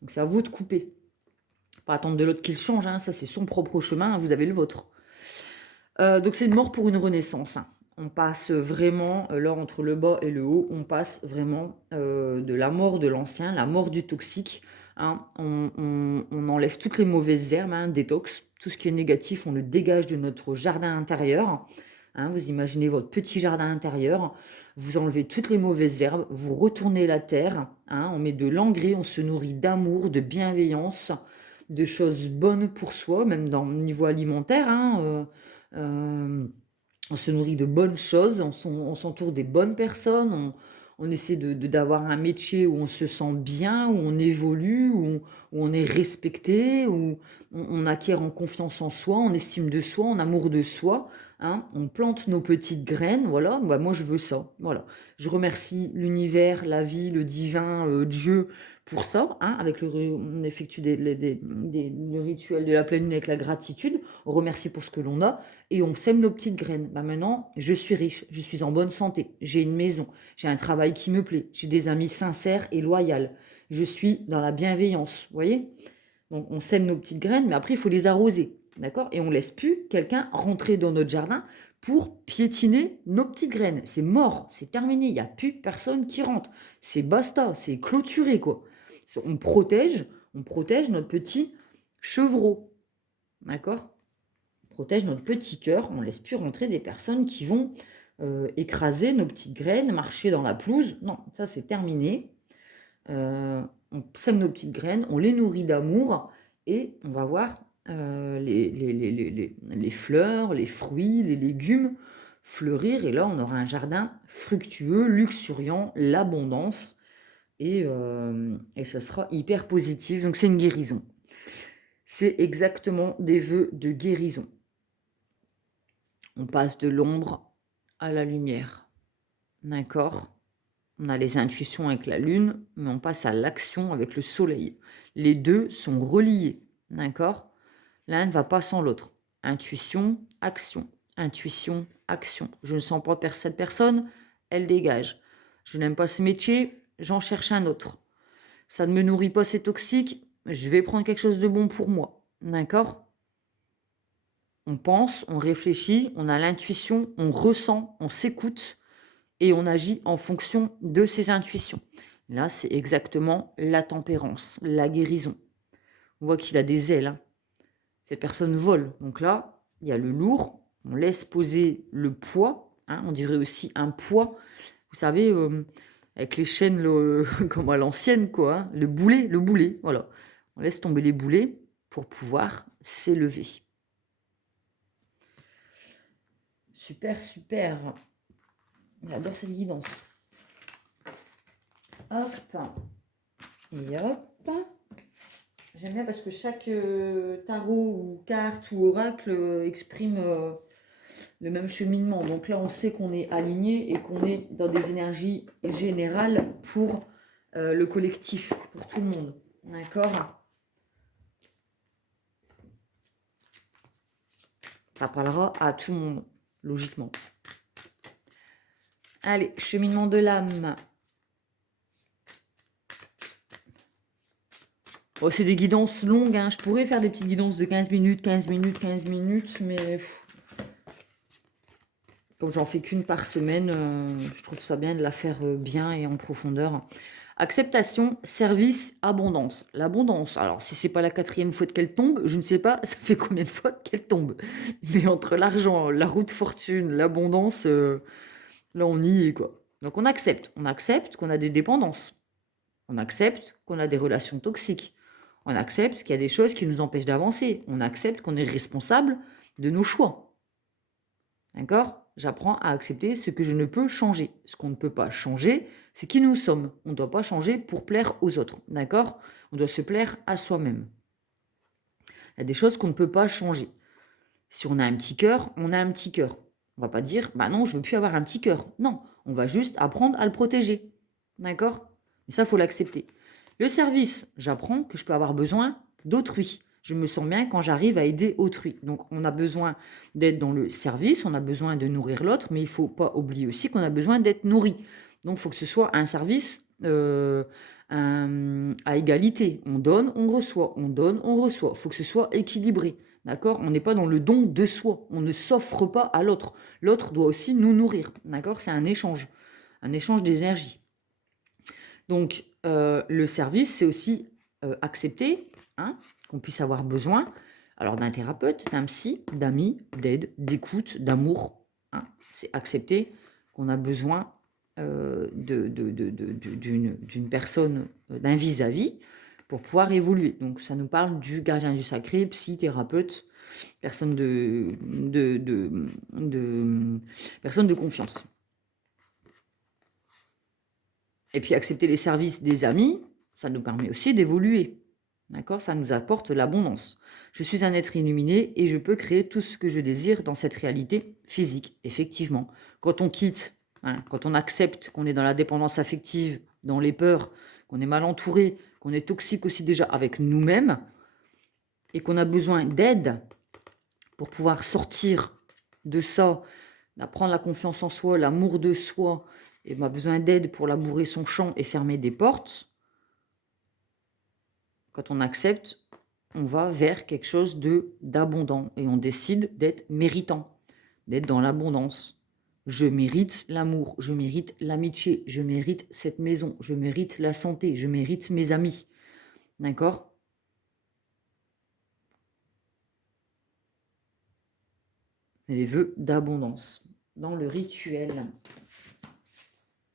Donc c'est à vous de couper. Pas attendre de l'autre qu'il change, hein, ça c'est son propre chemin, vous avez le vôtre. Donc c'est une mort pour une renaissance. Hein. On passe vraiment, là, entre le bas et le haut, on passe vraiment de la mort de l'ancien, la mort du toxique, hein. On enlève toutes les mauvaises herbes, hein, détox. Tout ce qui est négatif, on le dégage de notre jardin intérieur. Hein. Vous imaginez votre petit jardin intérieur, vous enlevez toutes les mauvaises herbes, vous retournez la terre, hein, on met de l'engrais, on se nourrit d'amour, de bienveillance, de choses bonnes pour soi, même dans le niveau alimentaire, hein, on se nourrit de bonnes choses, on s'entoure des bonnes personnes, on essaie d'avoir un métier où on se sent bien, où on évolue, où on est respecté, où on acquiert en confiance en soi, en estime de soi, en amour de soi, hein. On plante nos petites graines, voilà. Bah, moi, je veux ça, voilà. Je remercie l'univers, la vie, le divin, Dieu pour ça, hein. On effectue le rituel de la pleine lune avec la gratitude. On remercie pour ce que l'on a et on sème nos petites graines. Bah maintenant, je suis riche, je suis en bonne santé, j'ai une maison, j'ai un travail qui me plaît, j'ai des amis sincères et loyaux. Je suis dans la bienveillance, vous voyez? Donc on sème nos petites graines, mais après il faut les arroser, d'accord? Et on laisse plus quelqu'un rentrer dans notre jardin pour piétiner nos petites graines. C'est mort, c'est terminé, il n'y a plus personne qui rentre. C'est basta, c'est clôturé quoi. On protège notre petit chevreau, d'accord? Protège notre petit cœur, on ne laisse plus rentrer des personnes qui vont écraser nos petites graines, marcher dans la pelouse. Non, ça c'est terminé. On sème nos petites graines, on les nourrit d'amour et on va voir les fleurs, les fruits, les légumes fleurir. Et là, on aura un jardin fructueux, luxuriant, l'abondance et ce sera hyper positif. Donc c'est une guérison. C'est exactement des vœux de guérison. On passe de l'ombre à la lumière. D'accord? On a les intuitions avec la lune, mais on passe à l'action avec le soleil. Les deux sont reliés. D'accord? L'un ne va pas sans l'autre. Intuition, action. Intuition, action. Je ne sens pas cette personne, elle dégage. Je n'aime pas ce métier, j'en cherche un autre. Ça ne me nourrit pas, c'est toxique, je vais prendre quelque chose de bon pour moi. D'accord? On pense, on réfléchit, on a l'intuition, on ressent, on s'écoute et on agit en fonction de ses intuitions. Là, c'est exactement la tempérance, la guérison. On voit qu'il a des ailes, hein. Cette personne vole. Donc là, il y a le lourd, on laisse poser le poids, hein, on dirait aussi un poids. Vous savez, avec les chaînes comme à l'ancienne, quoi, hein, le boulet, voilà. On laisse tomber les boulets pour pouvoir s'élever. Super, super. J'adore cette guidance. Hop. Et hop. J'aime bien parce que chaque tarot ou carte ou oracle exprime le même cheminement. Donc là, on sait qu'on est aligné et qu'on est dans des énergies générales pour le collectif, pour tout le monde. D'accord? Ça parlera à tout le monde, logiquement. Allez, cheminement de l'âme. Oh, c'est des guidances longues, hein. Je pourrais faire des petites guidances de 15 minutes, 15 minutes, 15 minutes, mais comme j'en fais qu'une par semaine, je trouve ça bien de la faire bien et en profondeur. Acceptation, service, abondance. L'abondance, alors si c'est pas la 4e fois qu'elle tombe, je ne sais pas, ça fait combien de fois qu'elle tombe. Mais entre l'argent, la roue de fortune, l'abondance, là on y est quoi. Donc on accepte qu'on a des dépendances. On accepte qu'on a des relations toxiques. On accepte qu'il y a des choses qui nous empêchent d'avancer. On accepte qu'on est responsable de nos choix. D'accord? J'apprends à accepter ce que je ne peux changer. Ce qu'on ne peut pas changer, c'est qui nous sommes. On ne doit pas changer pour plaire aux autres. D'accord? On doit se plaire à soi-même. Il y a des choses qu'on ne peut pas changer. Si on a un petit cœur, on a un petit cœur. On va pas dire, bah non, je veux plus avoir un petit cœur. Non, on va juste apprendre à le protéger. D'accord? Et ça, il faut l'accepter. Le service, j'apprends que je peux avoir besoin d'autrui. Je me sens bien quand j'arrive à aider autrui. Donc, on a besoin d'être dans le service, on a besoin de nourrir l'autre, mais il ne faut pas oublier aussi qu'on a besoin d'être nourri. Donc, il faut que ce soit un service à égalité. On donne, on reçoit. On donne, on reçoit. Il faut que ce soit équilibré. D'accord? On n'est pas dans le don de soi. On ne s'offre pas à l'autre. L'autre doit aussi nous nourrir. D'accord? C'est un échange d'énergie. Donc, le service, c'est aussi accepter hein, qu'on puisse avoir besoin alors d'un thérapeute, d'un psy, d'amis, d'aide, d'écoute, d'amour. Hein. C'est accepter qu'on a besoin d'une personne, d'un vis-à-vis pour pouvoir évoluer. Donc, ça nous parle du gardien du sacré, psy, thérapeute, personne personne de confiance. Et puis accepter les services des amis, ça nous permet aussi d'évoluer. D'accord? Ça nous apporte l'abondance. Je suis un être illuminé et je peux créer tout ce que je désire dans cette réalité physique. Effectivement, quand on quitte, quand on accepte qu'on est dans la dépendance affective, dans les peurs, qu'on est mal entouré, qu'on est toxique aussi déjà avec nous-mêmes et qu'on a besoin d'aide pour pouvoir sortir de ça, d'apprendre la confiance en soi, l'amour de soi, et on a besoin d'aide pour labourer son champ et fermer des portes, quand on accepte, on va vers quelque chose d'abondant et on décide d'être méritant, d'être dans l'abondance. Je mérite l'amour, je mérite l'amitié, je mérite cette maison, je mérite la santé, je mérite mes amis. D'accord? C'est les vœux d'abondance dans le rituel.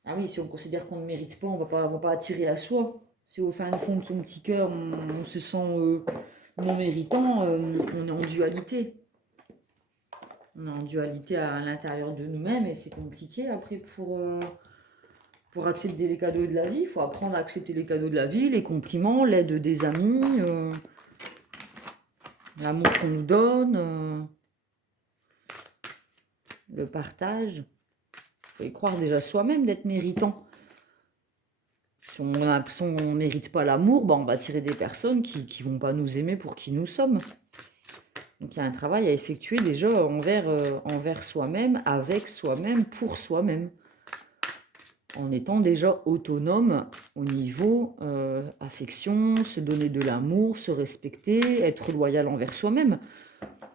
Ah oui, si on considère qu'on ne mérite pas, on va pas attirer la joie. Si au fin fond de son petit cœur, on se sent non méritant, on est en dualité. On est en dualité à l'intérieur de nous-mêmes et c'est compliqué après pour accepter les cadeaux de la vie. Il faut apprendre à accepter les cadeaux de la vie, les compliments, l'aide des amis, l'amour qu'on nous donne, le partage. Il faut y croire déjà soi-même d'être méritant. Si on a l'impression qu'on ne mérite pas l'amour, on va attirer des personnes qui ne vont pas nous aimer pour qui nous sommes. Donc il y a un travail à effectuer déjà envers soi-même, avec soi-même, pour soi-même. En étant déjà autonome au niveau affection, se donner de l'amour, se respecter, être loyal envers soi-même.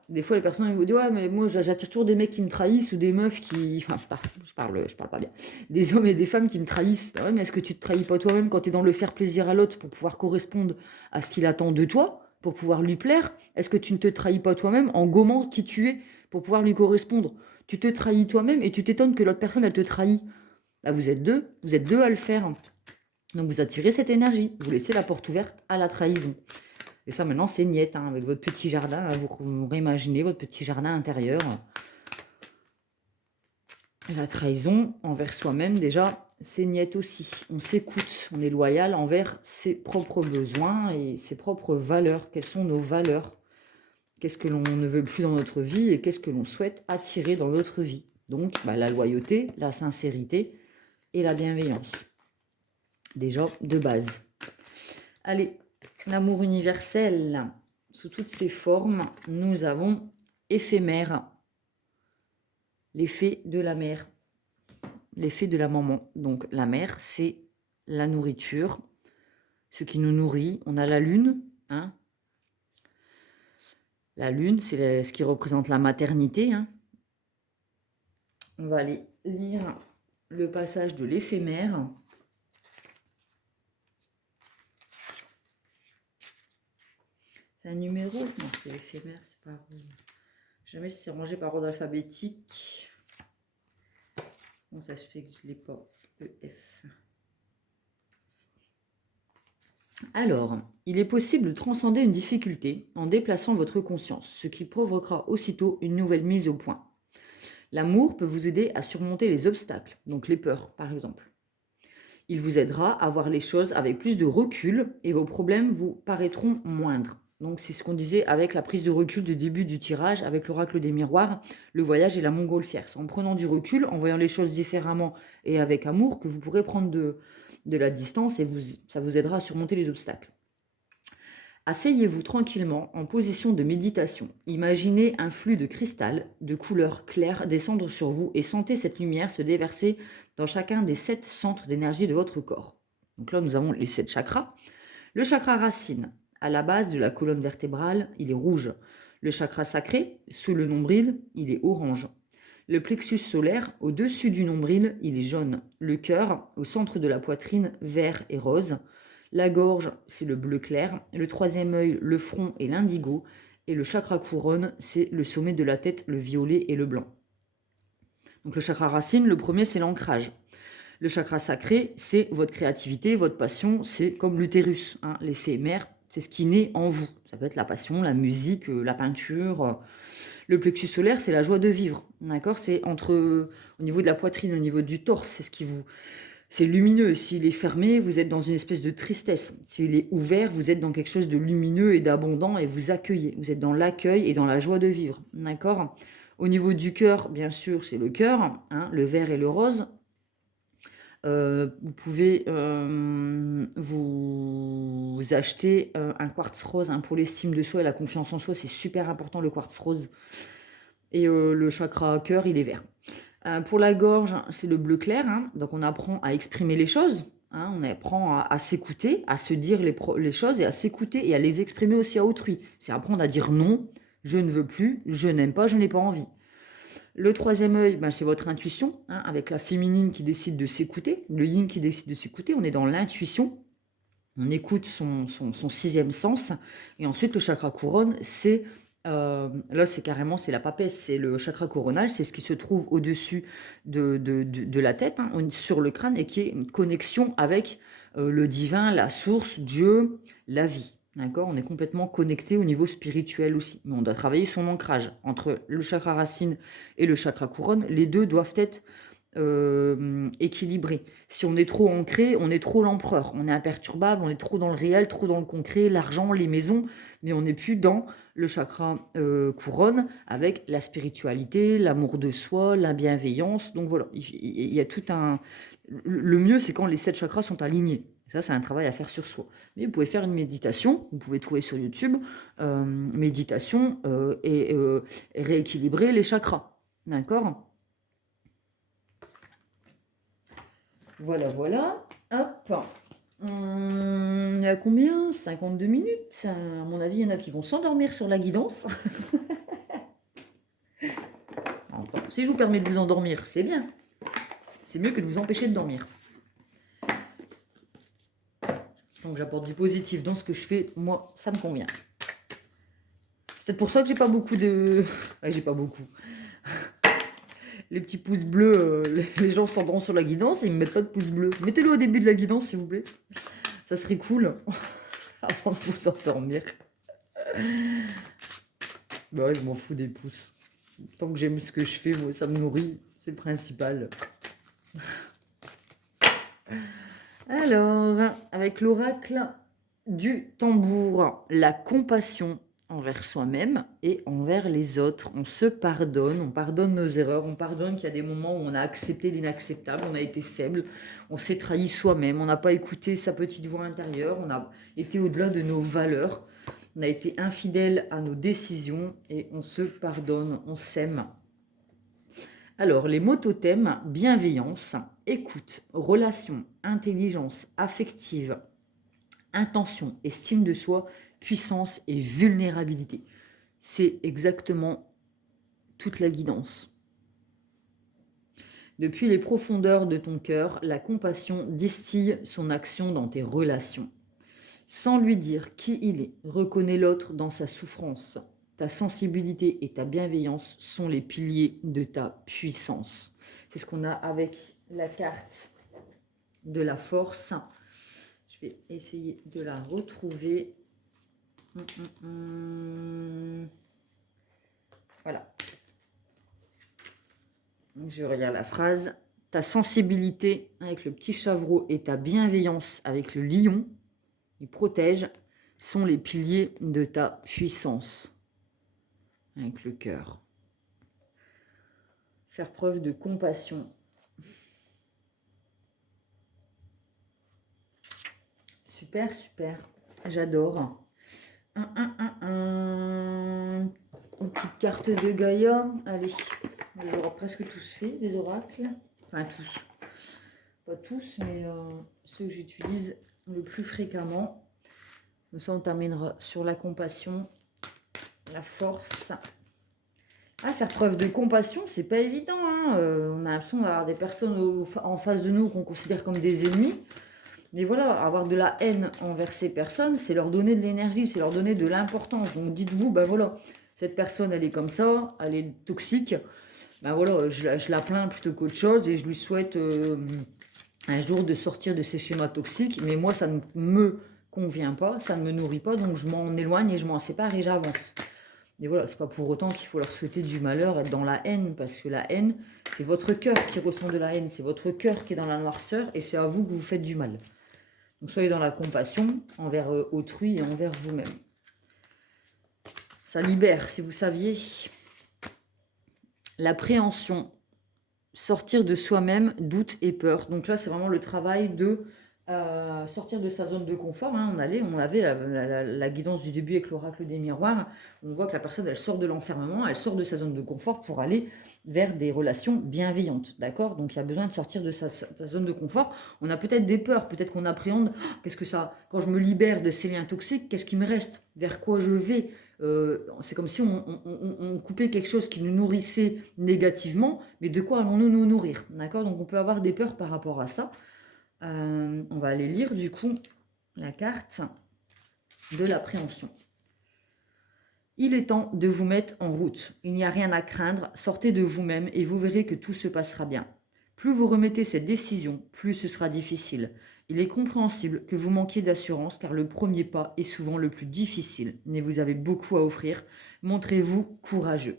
Des fois, les personnes ils vous disent « Ouais, mais moi, j'attire toujours des mecs qui me trahissent ou des meufs qui... » Enfin, je parle pas bien. Des hommes et des femmes qui me trahissent. Ouais, mais est-ce que tu te trahis pas toi-même quand tu es dans le faire plaisir à l'autre pour pouvoir correspondre à ce qu'il attend de toi, pour pouvoir lui plaire? Est-ce que tu ne te trahis pas toi-même en gommant qui tu es pour pouvoir lui correspondre? Tu te trahis toi-même et tu t'étonnes que l'autre personne, elle te trahit. Là, vous êtes deux à le faire. Donc, vous attirez cette énergie. Vous laissez la porte ouverte à la trahison. Et ça, maintenant, c'est niette, avec votre petit jardin. Vous réimaginez votre petit jardin intérieur. La trahison envers soi-même, déjà, c'est niette aussi. On s'écoute, on est loyal envers ses propres besoins et ses propres valeurs. Quelles sont nos valeurs? Qu'est-ce que l'on ne veut plus dans notre vie et qu'est-ce que l'on souhaite attirer dans notre vie? Donc, la loyauté, la sincérité et la bienveillance. Déjà, de base. Allez, l'amour universel, sous toutes ses formes, nous avons éphémère, l'effet de la mère, l'effet de la maman. Donc la mère, c'est la nourriture, ce qui nous nourrit. On a la lune, La lune, c'est ce qui représente la maternité. On va aller lire le passage de l'éphémère. C'est un numéro? Non, c'est éphémère, c'est pas... Jamais si c'est rangé par ordre alphabétique. Bon, ça se fait que je ne l'ai pas. EF. Alors, il est possible de transcender une difficulté en déplaçant votre conscience, ce qui provoquera aussitôt une nouvelle mise au point. L'amour peut vous aider à surmonter les obstacles, donc les peurs par exemple. Il vous aidera à voir les choses avec plus de recul et vos problèmes vous paraîtront moindres. Donc c'est ce qu'on disait avec la prise de recul du début du tirage, avec l'oracle des miroirs, le voyage et la montgolfière. C'est en prenant du recul, en voyant les choses différemment et avec amour que vous pourrez prendre de la distance et ça vous aidera à surmonter les obstacles. Asseyez-vous tranquillement en position de méditation. Imaginez un flux de cristal de couleur claire descendre sur vous et sentez cette lumière se déverser dans chacun des 7 centres d'énergie de votre corps. Donc là, nous avons les 7 chakras. Le chakra racine, à la base de la colonne vertébrale, il est rouge. Le chakra sacré, sous le nombril, il est orange. Le plexus solaire, au-dessus du nombril, il est jaune. Le cœur, au centre de la poitrine, vert et rose. La gorge, c'est le bleu clair. Le troisième œil, le front et l'indigo. Et le chakra couronne, c'est le sommet de la tête, le violet et le blanc. Donc le chakra racine, le premier, c'est l'ancrage. Le chakra sacré, c'est votre créativité, votre passion, c'est comme l'utérus, hein, l'effet mère, c'est ce qui naît en vous. Ça peut être la passion, la musique, la peinture. Le plexus solaire, c'est la joie de vivre, d'accord? C'est au niveau de la poitrine, au niveau du torse, c'est ce qui vous... C'est lumineux. S'il est fermé, vous êtes dans une espèce de tristesse. S'il est ouvert, vous êtes dans quelque chose de lumineux et d'abondant et vous accueillez. Vous êtes dans l'accueil et dans la joie de vivre, d'accord? Au niveau du cœur, bien sûr, c'est le cœur, hein, le vert et le rose. Vous pouvez vous acheter un quartz rose, hein, pour l'estime de soi et la confiance en soi. C'est super important, le quartz rose. Et le chakra cœur, il est vert. Pour la gorge, c'est le bleu clair. Hein, donc on apprend à exprimer les choses. Hein, on apprend à s'écouter, à se dire les choses et à s'écouter et à les exprimer aussi à autrui. C'est apprendre à dire non, je ne veux plus, je n'aime pas, je n'ai pas envie. Le troisième œil, ben, c'est votre intuition, hein, avec la féminine qui décide de s'écouter, le yin qui décide de s'écouter. On est dans l'intuition, on écoute son sixième sens. Et ensuite, le chakra couronne, c'est là, c'est carrément, c'est la papesse, c'est le chakra coronal, c'est ce qui se trouve au-dessus de la tête, hein, sur le crâne, et qui est une connexion avec le divin, la source, Dieu, la vie. D'accord? On est complètement connecté au niveau spirituel aussi. Mais on doit travailler son ancrage entre le chakra racine et le chakra couronne. Les deux doivent être équilibrés. Si on est trop ancré, on est trop l'empereur. On est imperturbable, on est trop dans le réel, trop dans le concret, l'argent, les maisons, mais on n'est plus dans le chakra couronne avec la spiritualité, l'amour de soi, la bienveillance. Donc voilà, il y a tout un... Le mieux, c'est quand les 7 chakras sont alignés. Ça, c'est un travail à faire sur soi. Mais vous pouvez faire une méditation, vous pouvez trouver sur YouTube, méditation et rééquilibrer les chakras. D'accord? Voilà, voilà. Hop. Il y a combien? 52 minutes. À mon avis, il y en a qui vont s'endormir sur la guidance. Attends, si je vous permets de vous endormir, c'est bien. C'est mieux que de vous empêcher de dormir. Donc j'apporte du positif dans ce que je fais. Moi, ça me convient. C'est peut-être pour ça que j'ai pas beaucoup de... Ouais, j'ai pas beaucoup. Les petits pouces bleus, les gens s'endorment sur la guidance et ils me mettent pas de pouces bleus. Mettez-le au début de la guidance, s'il vous plaît. Ça serait cool. Avant de vous endormir. Bah ouais, je m'en fous des pouces. Tant que j'aime ce que je fais, moi, ça me nourrit. C'est le principal. Alors, avec l'oracle du tambour, la compassion envers soi-même et envers les autres. On se pardonne, on pardonne nos erreurs, on pardonne qu'il y a des moments où on a accepté l'inacceptable, on a été faible, on s'est trahi soi-même, on n'a pas écouté sa petite voix intérieure, on a été au-delà de nos valeurs, on a été infidèle à nos décisions et on se pardonne, on s'aime. Alors, les mots totems, bienveillance, écoute, relation, intelligence, affective, intention, estime de soi, puissance et vulnérabilité. C'est exactement toute la guidance. Depuis les profondeurs de ton cœur, la compassion distille son action dans tes relations. Sans lui dire qui il est, reconnais l'autre dans sa souffrance. Ta sensibilité et ta bienveillance sont les piliers de ta puissance. C'est ce qu'on a avec la carte de la force. Je vais essayer de la retrouver. Voilà. Je regarde la phrase. Ta sensibilité avec le petit chavreau et ta bienveillance avec le lion, il protège, sont les piliers de ta puissance. Avec le cœur. Faire preuve de compassion. Super, super. J'adore. Une petite carte de Gaïa. Allez, on les aura presque tous fait, les oracles. Enfin, tous. Pas tous, mais ceux que j'utilise le plus fréquemment. Comme ça, on terminera sur la compassion. la force. Faire preuve de compassion, c'est pas évident, hein. On a l'impression d'avoir des personnes en face de nous qu'on considère comme des ennemis. Mais voilà, avoir de la haine envers ces personnes, c'est leur donner de l'énergie, c'est leur donner de l'importance. Donc dites-vous, ben voilà, cette personne, elle est comme ça, elle est toxique. Ben voilà, je la plains plutôt qu'autre chose et je lui souhaite un jour de sortir de ces schémas toxiques. Mais moi, ça ne me convient pas, ça ne me nourrit pas, donc je m'en éloigne et je m'en sépare et j'avance. Et voilà, c'est pas pour autant qu'il faut leur souhaiter du malheur, être dans la haine, parce que la haine, c'est votre cœur qui ressent de la haine, c'est votre cœur qui est dans la noirceur, et c'est à vous que vous faites du mal. Donc soyez dans la compassion envers autrui et envers vous-même. Ça libère, si vous saviez. L'appréhension, sortir de soi-même, doute et peur. Donc là, c'est vraiment le travail de sortir de sa zone de confort. Hein. On avait la guidance du début avec l'oracle des miroirs. On voit que la personne, elle sort de l'enfermement, elle sort de sa zone de confort pour aller vers des relations bienveillantes. D'accord? Donc il y a besoin de sortir de sa zone de confort. On a peut-être des peurs, peut-être qu'on appréhende, qu'est-ce que ça, quand je me libère de ces liens toxiques, qu'est-ce qui me reste? Vers quoi je vais? C'est comme si on coupait quelque chose qui nous nourrissait négativement, mais de quoi allons-nous nous nourrir? D'accord? Donc on peut avoir des peurs par rapport à ça. On va aller lire du coup la carte de l'appréhension. Il est temps de vous mettre en route. Il n'y a rien à craindre, sortez de vous-même et vous verrez que tout se passera bien. Plus vous remettez cette décision, plus ce sera difficile. Il est compréhensible que vous manquiez d'assurance car le premier pas est souvent le plus difficile. Mais vous avez beaucoup à offrir, montrez-vous courageux.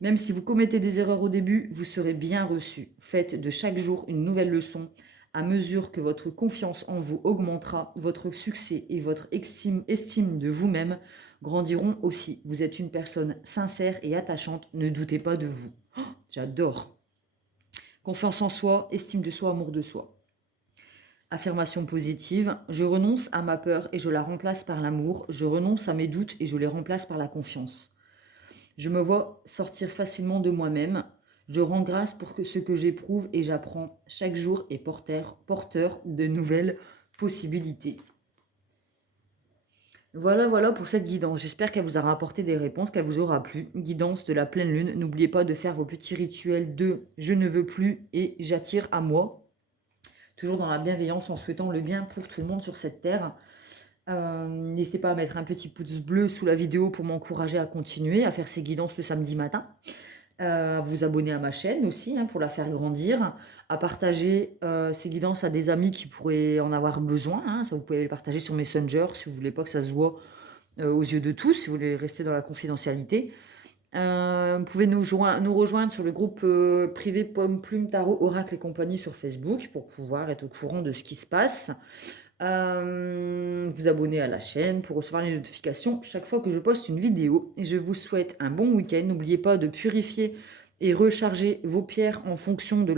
Même si vous commettez des erreurs au début, vous serez bien reçu. Faites de chaque jour une nouvelle leçon. À mesure que votre confiance en vous augmentera, votre succès et votre estime de vous-même grandiront aussi. Vous êtes une personne sincère et attachante, ne doutez pas de vous. Oh, j'adore. Confiance en soi, estime de soi, amour de soi. Affirmation positive, je renonce à ma peur et je la remplace par l'amour. Je renonce à mes doutes et je les remplace par la confiance. Je me vois sortir facilement de moi-même. Je rends grâce pour ce que j'éprouve et j'apprends. Chaque jour est porteur de nouvelles possibilités. Voilà pour cette guidance. J'espère qu'elle vous aura apporté des réponses, qu'elle vous aura plu. Guidance de la pleine lune. N'oubliez pas de faire vos petits rituels de « je ne veux plus » et « j'attire à moi ». Toujours dans la bienveillance, en souhaitant le bien pour tout le monde sur cette terre. N'hésitez pas à mettre un petit pouce bleu sous la vidéo pour m'encourager à continuer, à faire ces guidances le samedi matin. À vous abonner à ma chaîne aussi, hein, pour la faire grandir. À partager ces guidances à des amis qui pourraient en avoir besoin. Hein. Ça, vous pouvez les partager sur Messenger si vous voulez pas que ça se voit aux yeux de tous, si vous voulez rester dans la confidentialité. Vous pouvez nous rejoindre sur le groupe privé Pomme Plume Tarot Oracle et compagnie sur Facebook pour pouvoir être au courant de ce qui se passe. Vous abonner à la chaîne pour recevoir les notifications chaque fois que je poste une vidéo. Et je vous souhaite un bon week-end. N'oubliez pas de purifier et recharger vos pierres en fonction de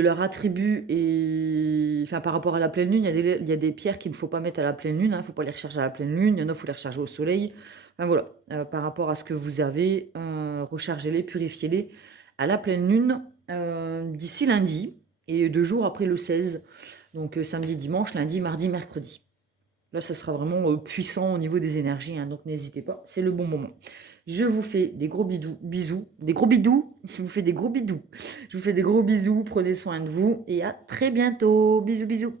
leur attribut. Et enfin, par rapport à la pleine lune, il y a des pierres qu'il ne faut pas mettre à la pleine lune. Il ne faut pas les recharger à la pleine lune. Il y en a, il faut les recharger au soleil. Enfin, voilà, par rapport à ce que vous avez, rechargez-les, purifiez-les à la pleine lune d'ici lundi et 2 jours après le 16. Donc samedi, dimanche, lundi, mardi, mercredi. Là, ça sera vraiment puissant au niveau des énergies, hein, donc n'hésitez pas, c'est le bon moment. Je vous fais des gros bisous, des gros bidous, je vous fais des gros bidous. Je vous fais des gros bisous, prenez soin de vous et à très bientôt. Bisous, bisous.